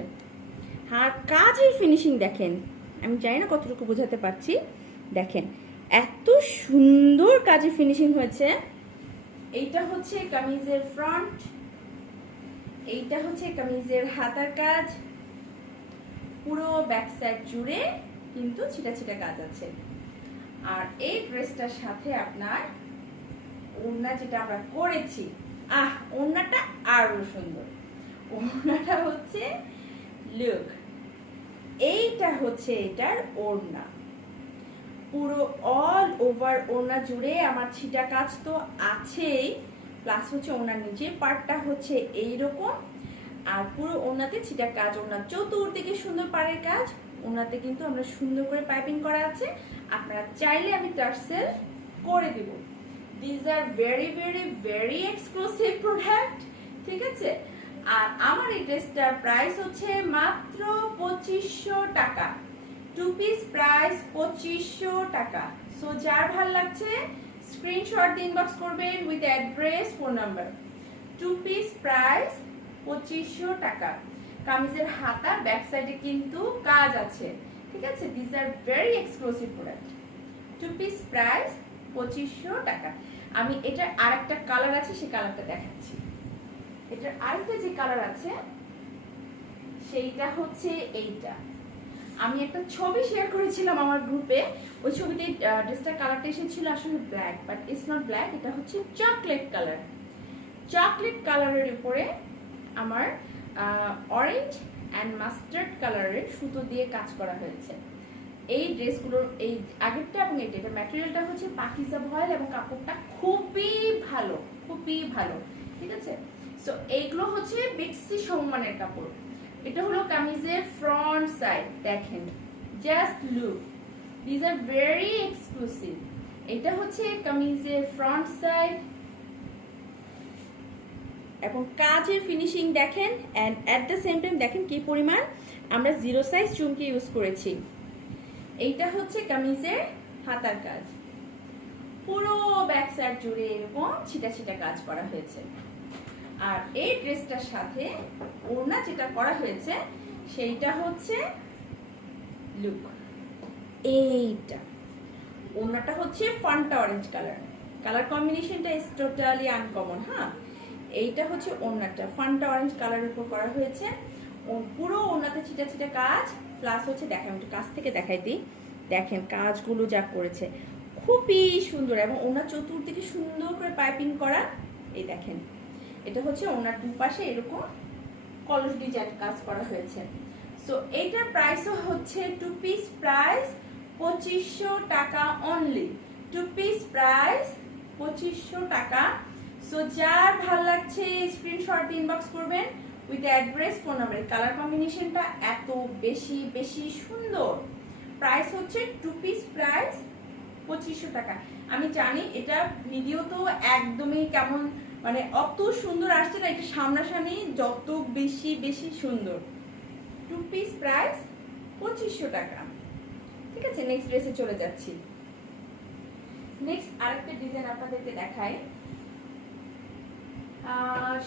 আর কাজের ফিনিশিং দেখেন, আমি জানি না কতটুকু বোঝাতে পারছি। দেখেন, এত সুন্দর কাজের ফিনিশিং হয়েছে। এইটা হচ্ছে কামিজের ফ্রন্ট, এইটা হচ্ছে কামিজের হাতার কাজ, পুরো ব্যাক সাইড জুড়ে কিন্তু ছিটা ছিটা কাজ আছে। আর এই ড্রেসটার সাথে আপনার ওড়না যেটা আমরা করেছি, ওড়নাটা আরো সুন্দর। ওড়নাটা হচ্ছে লুক, এইটা হচ্ছে এটার ওড়না, পুরো অল ওভার ওড়না জুড়ে আমার ছিটা কাজ তো আছেই, প্লাস হচ্ছে ওড়নার নিচের পার্টটা হচ্ছে এইরকম, আর পুরো ওড়নাতে ছিটা কাজ, ওড়নার চতুর্দিকে সুন্দর পাড়ের কাজ। ওড়নাতে কিন্তু আমরা সুন্দর করে পাইপিং করা আছে, আপনারা চাইলে আমি টার্সেল করে দেব। This are very very very exclusive product. ঠিক আছে, আর আমার এই ড্রেসটার প্রাইস হচ্ছে মাত্র 2500 টাকা। 2 পিস প্রাইস 2500 টাকা। সো যার ভালো লাগছে স্ক্রিনশট দিয়ে ইনবক্স করবেন with address, phone number. 2 piece price 2500 টাকা। কামিজের হাতা ব্যাক সাইডে কিন্তু কাজ আছে, ঠিক আছে। This are very exclusive product. 2 piece price 2500 টাকা। আমি এটার আরেকটা কালার আছে, সেই কালারটা দেখাচ্ছি। এটার আরেকটা যে কালার আছে সেইটা হচ্ছে এইটা। আমি একটা ছবি শেয়ার করেছিলাম আমার গ্রুপে, ওই ছবিতে ড্রেসটার কালারটা এসেছিল আসলে black, but it's not black, এটা হচ্ছে চকলেট কালার। চকলেট কালারের উপরে আমার অরেঞ্জ অ্যান্ড মাস্টার্ড কালারের সুতো দিয়ে কাজ করা হয়েছে। এই ড্রেসগুলোর এই আগেরটা এবং এটা ম্যাটেরিয়ালটা হচ্ছে পাকিজা ভয়েল এবং কাপড়টা খুবই ভালো, খুবই ভালো, ঠিক আছে। সো এইগুলো হচ্ছে বিটসি সম্মানের কাপড়। এটা হলো কামিজের ফ্রন্ট সাইড, দেখেন, just look, this are very exclusive. এটা হচ্ছে কামিজের ফ্রন্ট সাইড এবং কাজের ফিনিশিং দেখেন, and at the same time দেখেন কি পরিমাণ আমরা 0 সাইজ চুমকি ইউজ করেছি। এইটা হচ্ছে কামিজের হাতার কাজ, পুরো ব্যাক সাইড জুড়ে এরকম ছিটা ছিটা কাজ করা হয়েছে। আর এই ড্রেসটার সাথে ওড়না যেটা করা হয়েছে সেইটা হচ্ছে লুক, এইটা ওড়নাটা হচ্ছে ফান্টা অরেঞ্জ কালার, কালার কম্বিনেশনটা ইজ টোটালি আনকমন। হ্যাঁ, এইটা হচ্ছে ওড়নাটা ফান্টা অরেঞ্জ কালারের উপর করা হয়েছে, পুরো ওড়নাতে ছিটা ছিটা কাজ, প্লাস হচ্ছে দেখেন একটু কাছ থেকে দেখাই দিই, দেখেন কাজগুলো যা করেছে খুবই সুন্দর, এবং ওনার চতুর্দিকে সুন্দর করে পাইপিং করা। এই দেখেন, এটা হচ্ছে ওনার দুপাশে এরকম কলস ডিজাইন কাজ করা হয়েছে। সো এইটার প্রাইসও হচ্ছে 2 পিস প্রাইস 2500 টাকা অনলি। 2 পিস প্রাইস 2500 টাকা। সো যার ভালো লাগছে স্ক্রিনশট ইনবক্স করবেন with address, phone number. Colour কম্বিনেশনটা এত বেশি বেশি সুন্দর। প্রাইস হচ্ছে 2 পিস প্রাইস 2500 টাকা। আমি জানি এটা ভিডিও তো একদমই কেমন মানে অত সুন্দর আসছে না, এটা সামনাসামনি যত বেশি বেশি সুন্দর। 2 পিস প্রাইস 2500 টাকা, ঠিক আছে। নেক্সট ড্রেসে চলে যাচ্ছি। নেক্সট আরেকটা ডিজাইন আপনাদেরকে দেখাই,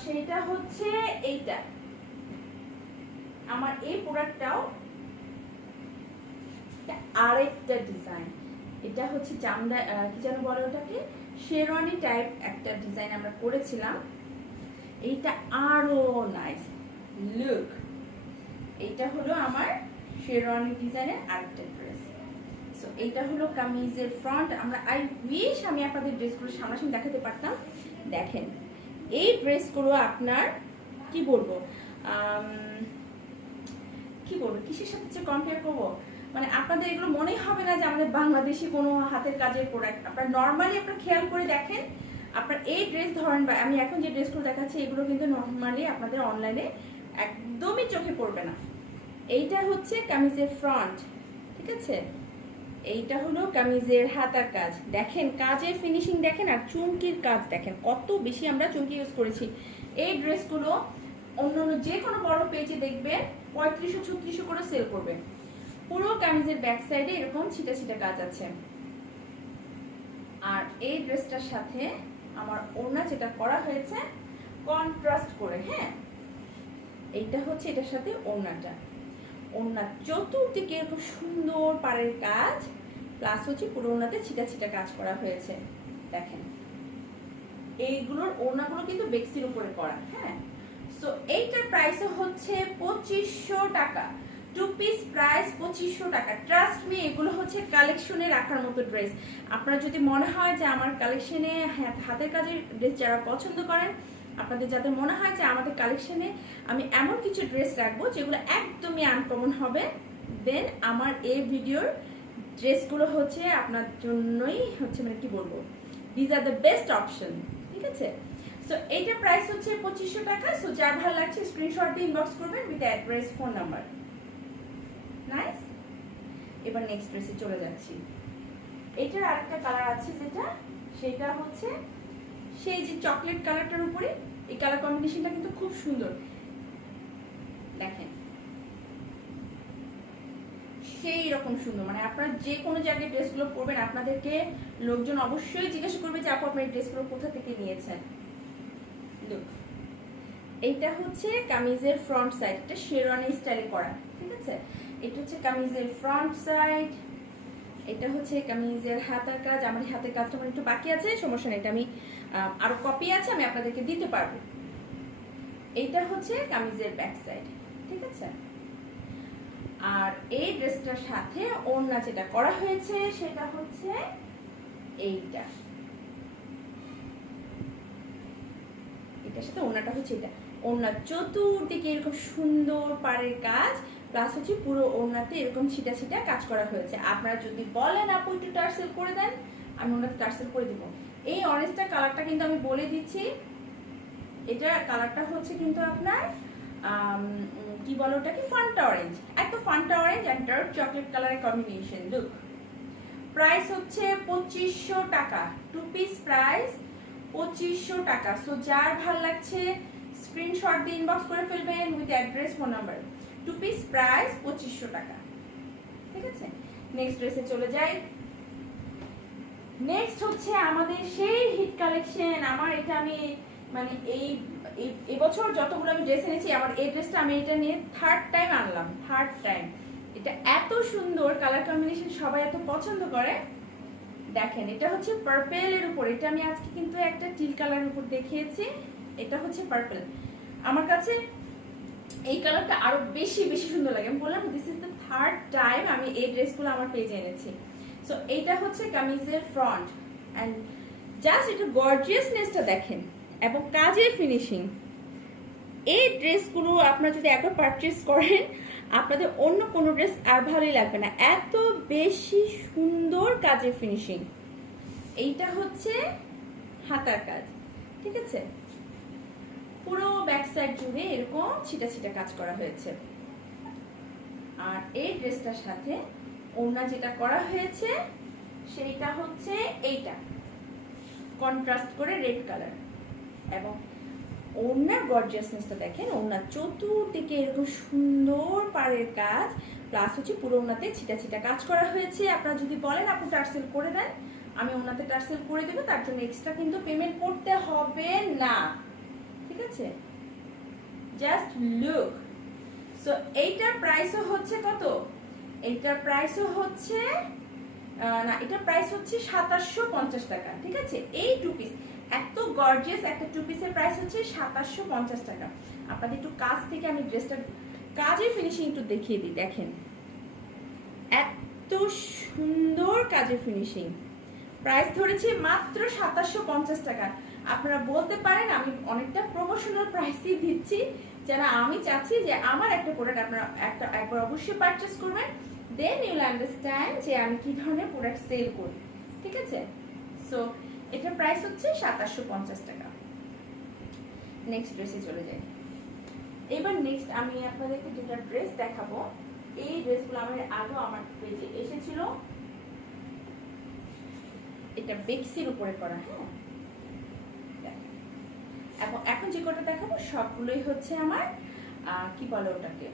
সেটা হচ্ছে এইটা। আমার এই প্রোডাক্টটাও আরেকটা ডিজাইন, এটা হচ্ছে চামড়া কি যেন বলে ওটাকে, শেরওয়ানি টাইপ একটা ডিজাইন আমরা করেছিলাম। এইটা আরো নাইস লুক। এইটা হলো আমার শেরওয়ানি ডিজাইনের আরেকটা ড্রেস। সো এইটা হলো কামিজের ফ্রন্ট। আমরা আই উইশ আমি আপনাদের ড্রেসগুলো সামনাসামনি দেখাতে পারতাম। দেখেন এই ড্রেসগুলো আপনার কি বলবো কিসের সাথে যে কম্পেয়ার করবো, মানে আপনাদের এগুলো মনেই হবে না যে আমাদের বাংলাদেশি কোনো হাতের কাজের প্রোডাক্ট। আপনার নর্মালি আপনার খেয়াল করে দেখেন, আপনার এই ড্রেস ধরেন বা আমি এখন যে ড্রেসগুলো দেখাচ্ছি এগুলো কিন্তু নর্মালি আপনাদের অনলাইনে একদমই চোখে পড়বে না। এইটা হচ্ছে কামিজের ফ্রন্ট, ঠিক আছে। এইটা হলো কামিজের হাতার কাজ, দেখেন কাজের ফিনিশিং দেখেন, আর চুমকির কাজ দেখেন কত বেশি আমরা চুমকি ইউজ করেছি। এই ড্রেসগুলো অন্য যে কোনো বড় পেজে দেখবেন 3500-3600 করে সেল করবে। পুরো কামিজের ব্যাক সাইডে এরকম ছিটা ছিটা কাজ আছে। আর এই ড্রেসটার সাথে আমার ওড়না যেটা করা হয়েছে কন্ট্রাস্ট করে, হ্যাঁ, এইটা হচ্ছে এটার সাথে ওড়নাটা, ওড়নার চতুর্দিকে এরকম সুন্দর পাড়ের কাজ, প্লাস হচ্ছে পুরো ওড়নাতে ছিটা ছিটা কাজ করা হয়েছে। দেখেন এইগুলোর ওড়নাগুলো কিন্তু বেক্সির উপরে করা, হ্যাঁ। সো এইটার প্রাইস হচ্ছে 2500 টাকা। 2 পিস প্রাইস 2500 টাকা। ট্রাস্ট মি, এগুলো হচ্ছে কালেকশনে রাখার মতো ড্রেস। আপনার যদি মনে হয় যে আমার কালেকশনে হাতের কাজের ড্রেস যারা পছন্দ করেন, আপনাদের যাদের মনে হয় যে আমাদের কালেকশনে আমি এমন কিছু ড্রেস রাখবো যেগুলো একদমই আনকমন হবে, দেন আমার এই ভিডিওর ড্রেসগুলো হচ্ছে আপনার জন্যই হচ্ছে, মানে কি বলবো, this are the best option, ঠিক আছে। সো এইটার প্রাইস হচ্ছে 2500 টাকা। সো যার ভালো লাগছে স্ক্রিনশট দিয়ে ইনবক্স করবেন with address, phone number. Nice. এবার নেক্সট ড্রেসে চলে যাচ্ছি। এটার আরেকটা কালার আছে যেটা, সেটা হচ্ছে সেই যে চকলেট কালারটার উপরে এই কালার কম্বিনেশনটা কিন্তু খুব সুন্দর। দেখেন সেই রকম সুন্দর, মানে আপনারা যে কোনো জায়গায় ড্রেসগুলো পরবেন আপনাদেরকে লোকজন অবশ্যই জিজ্ঞাসা করবে যে আপু আপনার এই ড্রেসগুলো কোথা থেকে নিয়েছেন। লুক, এইটা হচ্ছে কামিজের ফ্রন্ট সাইড, এটা শেরওয়ানি স্টাইলে করা, ঠিক আছে। এটা হচ্ছে কামিজের ফ্রন্ট সাইড, এটা হচ্ছে কামিজের হাতার কাজ। আমার হাতের কাজটা আমার একটু বাকি আছে, সমস্যা নেই, এটা আমি আরো কপি আছে, আমি আপনাদেরকে দিতে পারবো। এইটা হচ্ছে কামিজের ব্যাক সাইড, ঠিক আছে। আর এই ড্রেসটার সাথে ওড়না যেটা করা হয়েছে সেটা হচ্ছে এইটা, এটার সাথে ওড়নাটা হচ্ছে এটা। ওড়না চতুর্দিকে এরকম সুন্দর পাড়ের কাজ, প্লাস হচ্ছে পুরো ওড়নাতে এরকম ছিটা ছিটা কাজ করা হয়েছে। আপনারা যদি বলেন আপু একটু টার্সেল করে দেন, আমি ওনাকে টার্সেল করে দিব। এই অরেঞ্জটা কালারটা কিন্তু আমি বলে দিচ্ছি, এটা কালারটা হচ্ছে কিন্তু আপনার কি বলো ওটাকে, ফান্টা অরেঞ্জ, একদম Fanta orange and dark chocolate কালারের কম্বিনেশন। লুক, প্রাইস হচ্ছে 2500 টাকা, 2 পিস প্রাইস 2500 টাকা। সো যার ভাল লাগছে স্ক্রিনশট দিয়ে ইনবক্স করে ফেলবেন with address, phone number. 2 piece price 2500 টাকা, ঠিক আছে। নেক্সট ড্রেসে চলে যাই। নেক্সট হচ্ছে আমাদের সেই হিট কালেকশন। আমার এটা আমি মানে এই বছর যতগুলো আমি ড্রেস এনেছি, আমার এই ড্রেসটা আমি এটা নিয়ে থার্ড টাইম আনলাম, থার্ড টাইম। এটা এত সুন্দর কালার কম্বিনেশন, সবাই এত পছন্দ করে। দেখেন, এটা হচ্ছে পার্পেলের উপর, এটা আমি আজকে কিন্তু একটা টিল কালারের উপর দেখিয়েছি, এটা হচ্ছে পার্পেল। আমার কাছে এই কালারটা আরো বেশি বেশি সুন্দর লাগে। আমি বললাম this is the third time আমি এই ড্রেসগুলো আমার পেজে এনেছি। সো এইটা হচ্ছে কামিজের ফ্রন্ট, অ্যান্ড জাস্ট এটা গর্জিয়াসনেসটা দেখেন এবং কাজের ফিনিশিং। এই ড্রেসগুলো আপনারা যদি একবার পারচেস করেন, আপনাদের অন্য কোনো ড্রেস আর ভালোই লাগবে না, এত বেশি সুন্দর কাজের ফিনিশিং। এইটা হচ্ছে হাতার কাজ, ঠিক আছে। পুরো ব্যাক সাইড জুড়ে এরকম ছিটা ছিটা কাজ করা হয়েছে। আর এই ড্রেসটার সাথে ওড়না যেটা করা হয়েছে সেইটা হচ্ছে এইটা, কন্ট্রাস্ট করে রেড কালার। এবং ওড়নার গর্জিয়াসনেসটা দেখেন, ওড়নার চতুর্দিকে এরকম সুন্দর পাড়ের কাজ, প্লাস হচ্ছে পুরো ওড়নাতে ছিটা ছিটা কাজ করা হয়েছে। আপনারা যদি বলেন আপু টার্সেল করে দেন, আমি ওড়নাতে টার্সেল করে দেবো, তার জন্য এক্সট্রা কিন্তু পেমেন্ট করতে হবে না, ঠিক আছে। Just look. সো এইটার প্রাইসও হচ্ছে কত, এইটার প্রাইসও হচ্ছে না, এটার প্রাইস হচ্ছে 2750 টাকা, ঠিক আছে। এই 2 পিস এত গর্জিয়াস একটা 2 পিসের প্রাইস হচ্ছে 2750 টাকা। আপনাদের একটু কাছ থেকে আমি ড্রেসটার কাজের ফিনিশিং একটু দেখিয়ে দিই। দেখেন এত সুন্দর কাজের ফিনিশিং, প্রাইস ধরেছি মাত্র 2750 টাকা। আপনারা বলতে পারেন আমি অনেকটা প্রমোশনাল প্রাইসই দিচ্ছি, যেন আমি চাচ্ছি যে আমার একটা প্রোডাক্ট আপনারা একবার অবশ্যই পারচেস করবেন, দেন ইউল আন্ডারস্ট্যান্ড যে আমি কি ধরনের প্রোডাক্ট সেল করি, ঠিক আছে। সো এটার প্রাইস হচ্ছে 2750 টাকা। নেক্সট ড্রেসে চলে যাই। এবার নেক্সট আমি আপনাদেরকে যেটা ড্রেস দেখাবো, এই ড্রেসগুলো আমার আগেও আমার পেজে এসেছিল, এটা বেক্সির উপরে করা। হ্যাঁ, এখন যে কটা দেখাবো সবগুলোই হচ্ছে আমার কি বলে ওটাকে,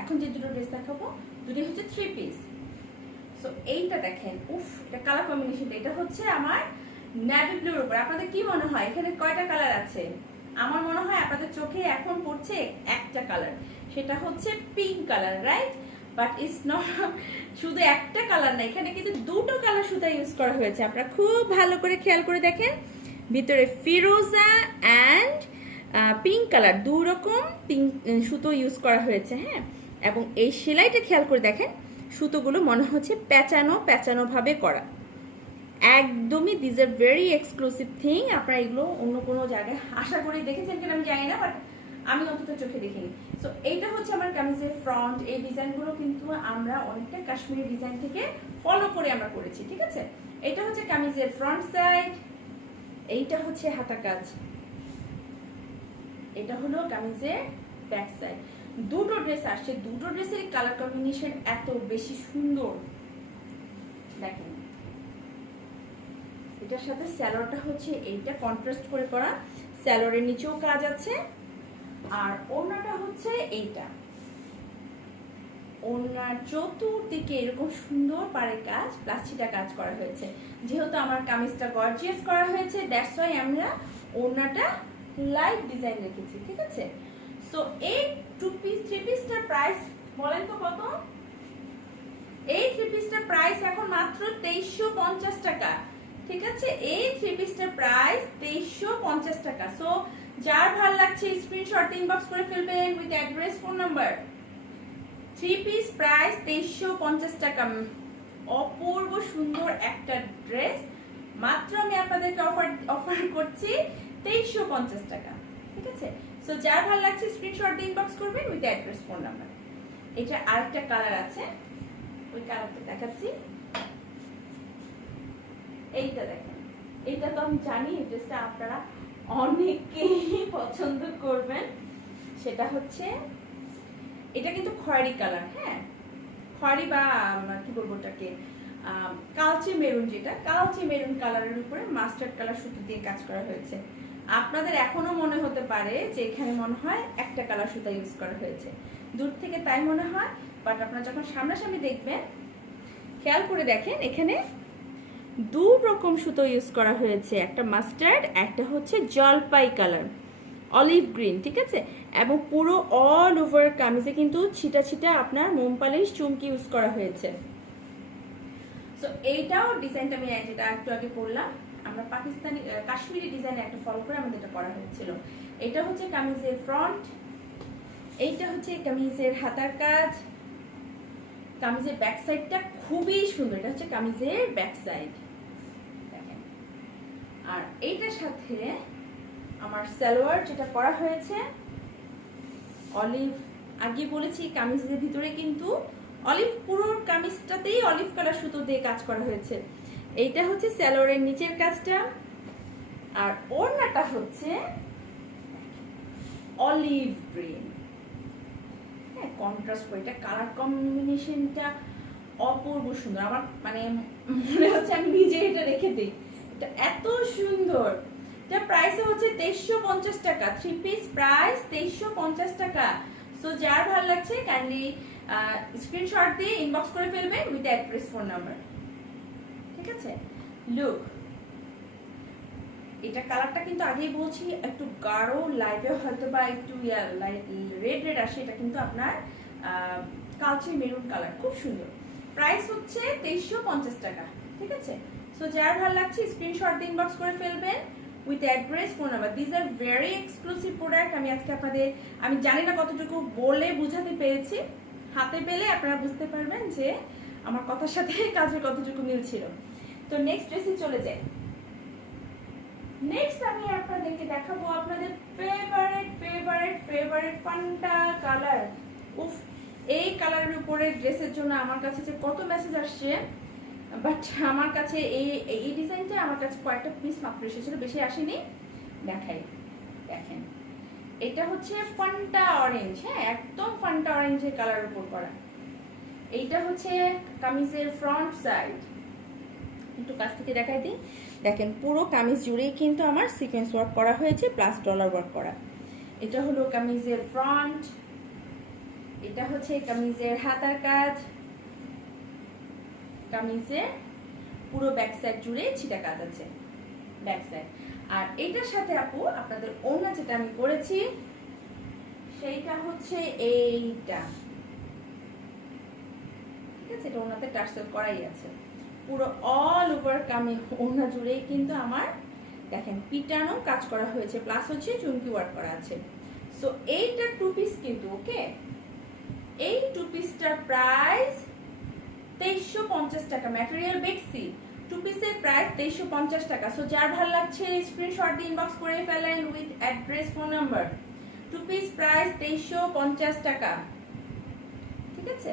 এখন যে দুটো ড্রেস দেখাবো দুটোই হচ্ছে 3 পিস। সো এইটা দেখেন, উফ, এটা কালার কম্বিনেশনটা, এটা হচ্ছে আমার নেভি ব্লুর উপর। আপনাদের কি মনে হয় এখানে কয়টা কালার আছে? আমার মনে হয় আপনাদের চোখে এখন পড়ছে একটা কালার, সেটা হচ্ছে pink colour, right? But it's not শুধু একটা কালার না, এখানে কিন্তু দুটো কালার সুতা ইউজ করা হয়েছে। আপনারা খুব ভালো করে খেয়াল করে দেখেন, ভিতরে ফিরোজা অ্যান্ড পিঙ্ক কালার, দু রকম পিঙ্ক সুতো ইউজ করা হয়েছে। হ্যাঁ, এবং এই সেলাইটা খেয়াল করে দেখেন, সুতোগুলো মনে হচ্ছে প্যাঁচানো প্যাঁচানো ভাবে করা, একদমই this are very exclusive thing. আপনারা এগুলো অন্য কোনো জায়গায় আশা করি দেখেছেন কিনা আমি জানি না, বাট আমি অন্তত চোখে দেখিনি। সো এইটা হচ্ছে আমার কামিজের ফ্রন্ট। এই ডিজাইনগুলো কিন্তু আমরা অনেকটা কাশ্মীরি ডিজাইন থেকে ফলো করে আমরা করেছি, ঠিক আছে। এটা হচ্ছে কামিজের ফ্রন্ট সাইড, এইটা হচ্ছে হাতা কাজ, এটা হলো কামিজের ব্যাক সাইড। দুটো ড্রেস আসছে, দুটো ড্রেসের কালার কম্বিনেশন এত বেশি সুন্দর। দেখেন, এটার সাথে স্যালোয়ারটা হচ্ছে এইটা কন্ট্রাস্ট করে করা, স্যালোয়ারের নিচেও কাজ আছে। আর ওড়নাটা হচ্ছে এইটা, ওড়নার চতুর্দিকে এরকম সুন্দর পাড়ের কাজ প্লাস ছিটা কাজ করা হয়েছে। যেহেতু আমার কামিজটা গর্জিয়াস করা হয়েছে, দ্যাটস ওয়াই আমরা ওড়নাটা লাইট ডিজাইন রেখেছি, ঠিক আছে। সো এই থ্রি পিসটার প্রাইস বলেন তো কত? এই থ্রি পিসটার প্রাইস এখন মাত্র 2350 টাকা, ঠিক আছে। এই থ্রি পিসটার প্রাইস 2350 টাকা। সো যার ভালো লাগছে স্ক্রিনশট ইনবক্স করে ফেলবেন with address, phone number. Three piece price 2350 টাকা। অপূর্ব সুন্দর একটা ড্রেস, মাত্র আমি আপনাদেরকে অফার করছি 2350 টাকা, ঠিক আছে। সো যার ভালো লাগছে স্ক্রিনশট ইনবক্স করবেন উইথ অ্যাড্রেস, ফোন নাম্বার। এটা আরেকটা কালার আছে, ওই কালারটা দেখাচ্ছি। এইটা দেখেন, এইটা তো আমি জানি এই ড্রেসটা আপনারা অনেকেই পছন্দ করবেন। সেটা হচ্ছে, এটা কিন্তু খয়েরি কালার, হ্যাঁ খয়েরি বা কি বলবো ওটাকে, কালচে মেরুন, যেটা কালচে মেরুন কালারের উপরে মাস্টার্ড কালার সুতো দিয়ে কাজ করা হয়েছে। আপনাদের এখনো মনে হতে পারে যে এখানে মনে হয় একটা কালার সুতা ইউজ করা হয়েছে, দূর থেকে তাই মনে হয়, বাট আপনারা যখন সামনাসামনি দেখবেন খেয়াল করে দেখেন এখানে দু রকম সুতো ইউজ করা হয়েছে, একটা মাস্টার্ড, একটা হচ্ছে জলপাই কালার, অলিভ গ্রিন, ঠিক আছে। এবং পুরো অল ওভার কামিজে কিন্তু ছিটা ছিটা আপনার মোম পালিশ চুমকি ইউজ করা হয়েছে। সো এইটাও ডিজাইনটা আমি যেটা একটু আগে পড়লাম, আমরা পাকিস্তানি কাশ্মীরি ডিজাইন একটা ফলো করে আমাদের এটা করা হয়েছিল। এটা হচ্ছে কামিজের ফ্রন্ট, এইটা হচ্ছে কামিজের হাতার কাজ। কামিজের ব্যাক সাইডটা খুবই সুন্দর, এটা হচ্ছে কামিজের ব্যাক সাইড দেখেন। আর এইটার সাথে আমার সালোয়ার যেটা করা হয়েছে অলিভ, আগে বলেছি কামিজের ভিতরে কিন্তু অলিভ, পুরো কামিজটাতেই অলিভ কালার সুতো দিয়ে কাজ করা হয়েছে। এইটা হচ্ছে সালোয়ারের নিচের কাজটা, আর ওড়নাটা হচ্ছে অলিভ গ্রিন, হ্যাঁ কন্ট্রাস্ট করে, এটা কালার কম্বিনেশনটা অপূর্ব সুন্দর। আমার মানে মনে হচ্ছে আমি নিজে এটা রেখে দিই, এটা এত সুন্দর। এটা প্রাইস হচ্ছে 2350 টাকা, থ্রি পিস প্রাইস 2350 টাকা। সো যার ভালো লাগছে কাইন্ডলি স্ক্রিনশট দিয়ে ইনবক্স করে ফেলবেন উইথ অ্যাড্রেস, ফোন নাম্বার, ঠিক আছে। লুক, এটা কালারটা কিন্তু আগেই বলছি একটু গাঢ়, লাইভে হয়তো বা একটু রেড রেড আসে, এটা কিন্তু আপনার কালচে মেরুন কালার, খুব সুন্দর। প্রাইস হচ্ছে 2350 টাকা, ঠিক আছে। সো যার ভালো লাগছে স্ক্রিনশট দিয়ে ইনবক্স করে ফেলবেন with address, phone number. This are very exclusive product. আমি আজকে আপনাদের, আমি জানি না কতটুকু বলে বুঝাতে পেরেছি, হাতে পেলে আপনারা বুঝতে পারবেন যে আমার কথার সাথে কাজের কতটুকু মিল ছিল। তো নেক্সট ড্রেসে চলে যাই। নেক্সট আমি আপনাদেরকে দেখাবো আপনাদের favourite favourite favourite Fanta colour. উফ, এই কালারের উপরে ড্রেসের জন্য আমার কাছে যে কত মেসেজ আসছে, বাট আমার কাছে এই ডিজাইনটা আমার কাছে কয়েকটা পিস মাত্র এসেছিল, বেশি আসেনি। দেখাই, দেখেন এটা হচ্ছে ফান্টা অরেঞ্জ, হ্যাঁ একদম ফান্টা অরেঞ্জের কালারের উপর করা। এইটা হচ্ছে কামিজের ফ্রন্ট সাইড, একটু কাছ থেকে দেখাই দিই। দেখেন পুরো কামিজ জুড়েই কিন্তু আমার সিকোয়েন্স ওয়ার্ক করা হয়েছে প্লাস ডলার ওয়ার্ক করা। এটা হলো কামিজের ফ্রন্ট, এটা হচ্ছে কামিজের হাতার কাজ, কামিজের পুরো ব্যাক সাইড জুড়ে ছিটা কাজ আছে ব্যাক সাইড। আর এইটার সাথে আপু আপনাদের ওড়না যেটা আমি করেছি সেইটা হচ্ছে এইটা, ঠিক আছে। এটা ওড়নাতে টার্সেল করাই আছে, পুরো অল ওভার কামি ওড়না জুড়েই কিন্তু আমার দেখেন পিটানো কাজ করা হয়েছে, প্লাস হচ্ছে চুমকি ওয়ার্ক করা আছে। সো এইটা টু পিস কিন্তু, ওকে। এই টু পিসটার প্রাইস 2350 টাকা, ম্যাটেরিয়াল বেক্সি। টু পিসের প্রাইস 2350 টাকা। সো যার ভালো লাগছে স্ক্রিনশট দিয়ে ইনবক্স করে ফেলেন with address, phone number. Two piece price 2350 টাকা, ঠিক আছে।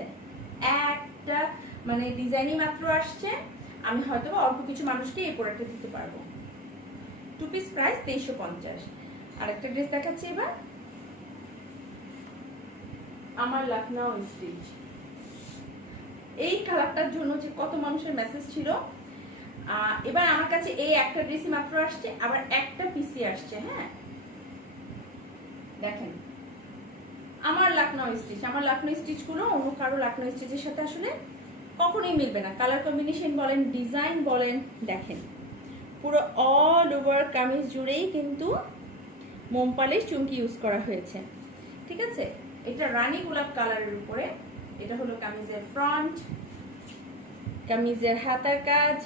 একটা মানে ডিজাইনই মাত্র আসছে, আমি হয়তো অল্প কিছু মানুষকে এই প্রোডাক্টটা দিতে পারবো। Two piece price 2350। আরেকটা ড্রেস দেখাচ্ছি এবার, আমার লখনউ স্টিচ। এই কালারটার জন্য যে কত মানুষের মেসেজ ছিল। এবার আমার কাছে এই একটা ড্রেসই মাত্র আসছে, আবার একটা পিসি আসছে, হ্যাঁ দেখেন আমার লখনউ স্টিচ। আমার লখনউ স্টিচ গুলো অন্য কারো লখনউ স্টিচের সাথে আসলে কখনোই মিলবে না, কালার কম্বিনেশন বলেন ডিজাইন বলেন। দেখেন পুরো অল ওভার কামিজ জুড়েই কিন্তু মোম পালিশ চুমকি ইউজ করা হয়েছে, ঠিক আছে। এটা রানী গোলাপ কালারের উপরে। এটা হলো কামিজের ফ্রন্ট, কামিজের হাতার কাজ,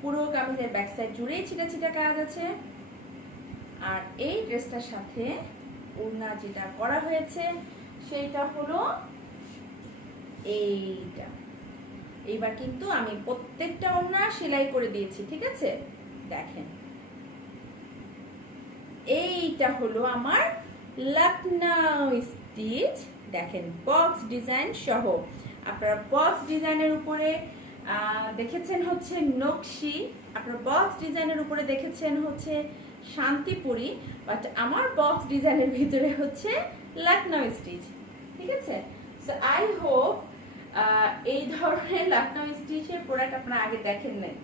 পুরো কামিজের ব্যাক সাইড জুড়েই ছিটা ছিটা কাজ আছে। আর এই ড্রেসটার সাথে ওড়না যেটা করা হয়েছে সেইটা হলো এইটা। এইবার কিন্তু আমি প্রত্যেকটা ওড়না সেলাই করে দিয়েছি, ঠিক আছে। দেখেন এইটা হলো আমার লখনউ স্টিচ। দেখেন বক্স ডিজাইন সহ। আপনারা বক্স ডিজাইনের উপরে দেখেছেন হচ্ছে নকশি, আপনারা বক্স ডিজাইনের উপরে দেখেছেন হচ্ছে শান্তিপুরি, বাট আমার বক্স ডিজাইনের ভিতরে হচ্ছে লখনউ স্টিচ, ঠিক আছে। সো আই হোপ এই ধরনের লখনউ স্টিচের প্রোডাক্ট আপনারা আগে দেখেন নাই।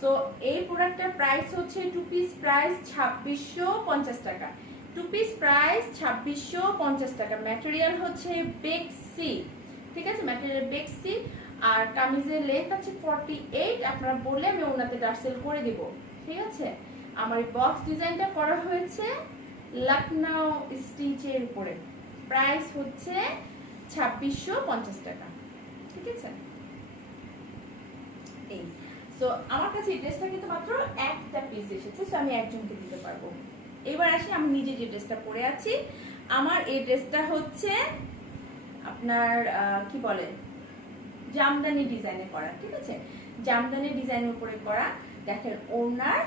সো এই প্রোডাক্টটার প্রাইস হচ্ছে 2 পিস প্রাইস 2650 টাকা। 2 পিস প্রাইস 2650 টাকা। ম্যাটেরিয়াল হচ্ছে বেক্সি, ঠিক আছে, ম্যাটেরিয়াল বেক্সি। আর কামিজের লেন্থ আছে 48। আপনারা বললে আমি ওনাতে টার্সেল করে দিব, ঠিক আছে। আমার এই বক্স ডিজাইনটা করা হয়েছে লখনউ স্টিচের উপরে। প্রাইস হচ্ছে 2650 টাকা, ঠিক আছে। এই সো আমার কাছে এই ড্রেসটা কিন্তু মাত্র একটা পিস এসেছে, সো আমি একজনকে দিতে পারবো। এবার আসি আমি নিজে যে ড্রেসটা পরে আছি। আমার এই ড্রেসটা হচ্ছে আপনার কি বলে জামদানি ডিজাইনে করা, ঠিক আছে। জামদানি ডিজাইনের উপরে করা। দেখেন ওড়নার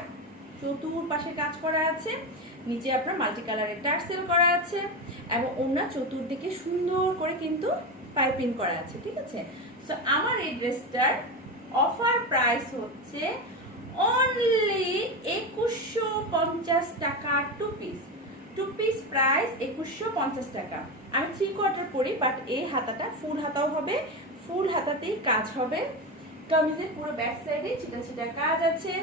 চতুর্পাশে কাজ করা আছে, নিচে আপনার মাল্টি কালারের টার্সেল করা আছে, এবং ওড়না চতুর্দিকে সুন্দর করে কিন্তু পাইপিং করা আছে, ঠিক আছে। সো আমার এই ড্রেসটার অফার প্রাইস হচ্ছে অনলি 2150 টাকা 2 পিস। 2 পিস প্রাইস 2150 টাকা। আমি 3/4 পরি, বাট এই হাতাটা ফুল হাতাও হবে, ফুল হাতাতেই কাজ হবে। কামিজের পুরো ব্যাক সাইডে ছিটা ছিটা কাজ আছে।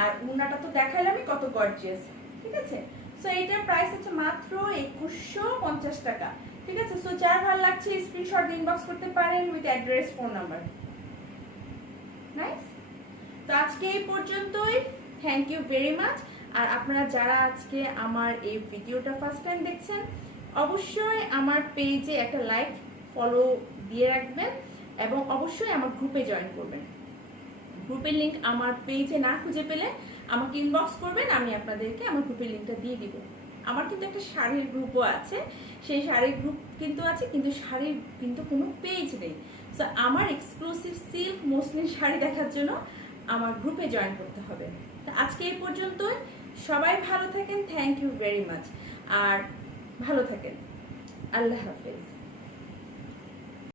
আর ওড়নাটা তো দেখাইলামই কত গর্জিয়াস, ঠিক আছে। সো এইটার প্রাইস হচ্ছে মাত্র 2150 টাকা, ঠিক আছে। সো যার ভালো লাগছে স্ক্রিনশট ইনবক্স করতে পারেন with address, phone number. Nice. তো আজকে এই পর্যন্তই। Thank you very much. আর আপনারা যারা আজকে আমার এই ভিডিওটা ফার্স্ট টাইম দেখছেন, অবশ্যই আমার পেজে একটা লাইক ফলো দিয়ে রাখবেন, এবং অবশ্যই আমার গ্রুপে জয়েন করবেন। গ্রুপের লিঙ্ক আমার পেজে না খুঁজে পেলে আমাকে ইনবক্স করবেন, আমি আপনাদেরকে আমার গ্রুপের লিঙ্কটা দিয়ে দিব। আমার কিন্তু একটা শাড়ির গ্রুপও আছে, সেই শাড়ির গ্রুপ কিন্তু আছে, কিন্তু শাড়ির কিন্তু কোনো পেজ নেই। সো আমার এক্সক্লুসিভ সিল্ক মসলিন শাড়ি দেখার জন্য আমার গ্রুপে জয়েন করতে হবে। তো আজকে এই পর্যন্তই। সবাই ভালো থাকেন, থ্যাংক ইউ ভেরি মাচ। আর ভালো থাকেন, আল্লাহ হাফেজ।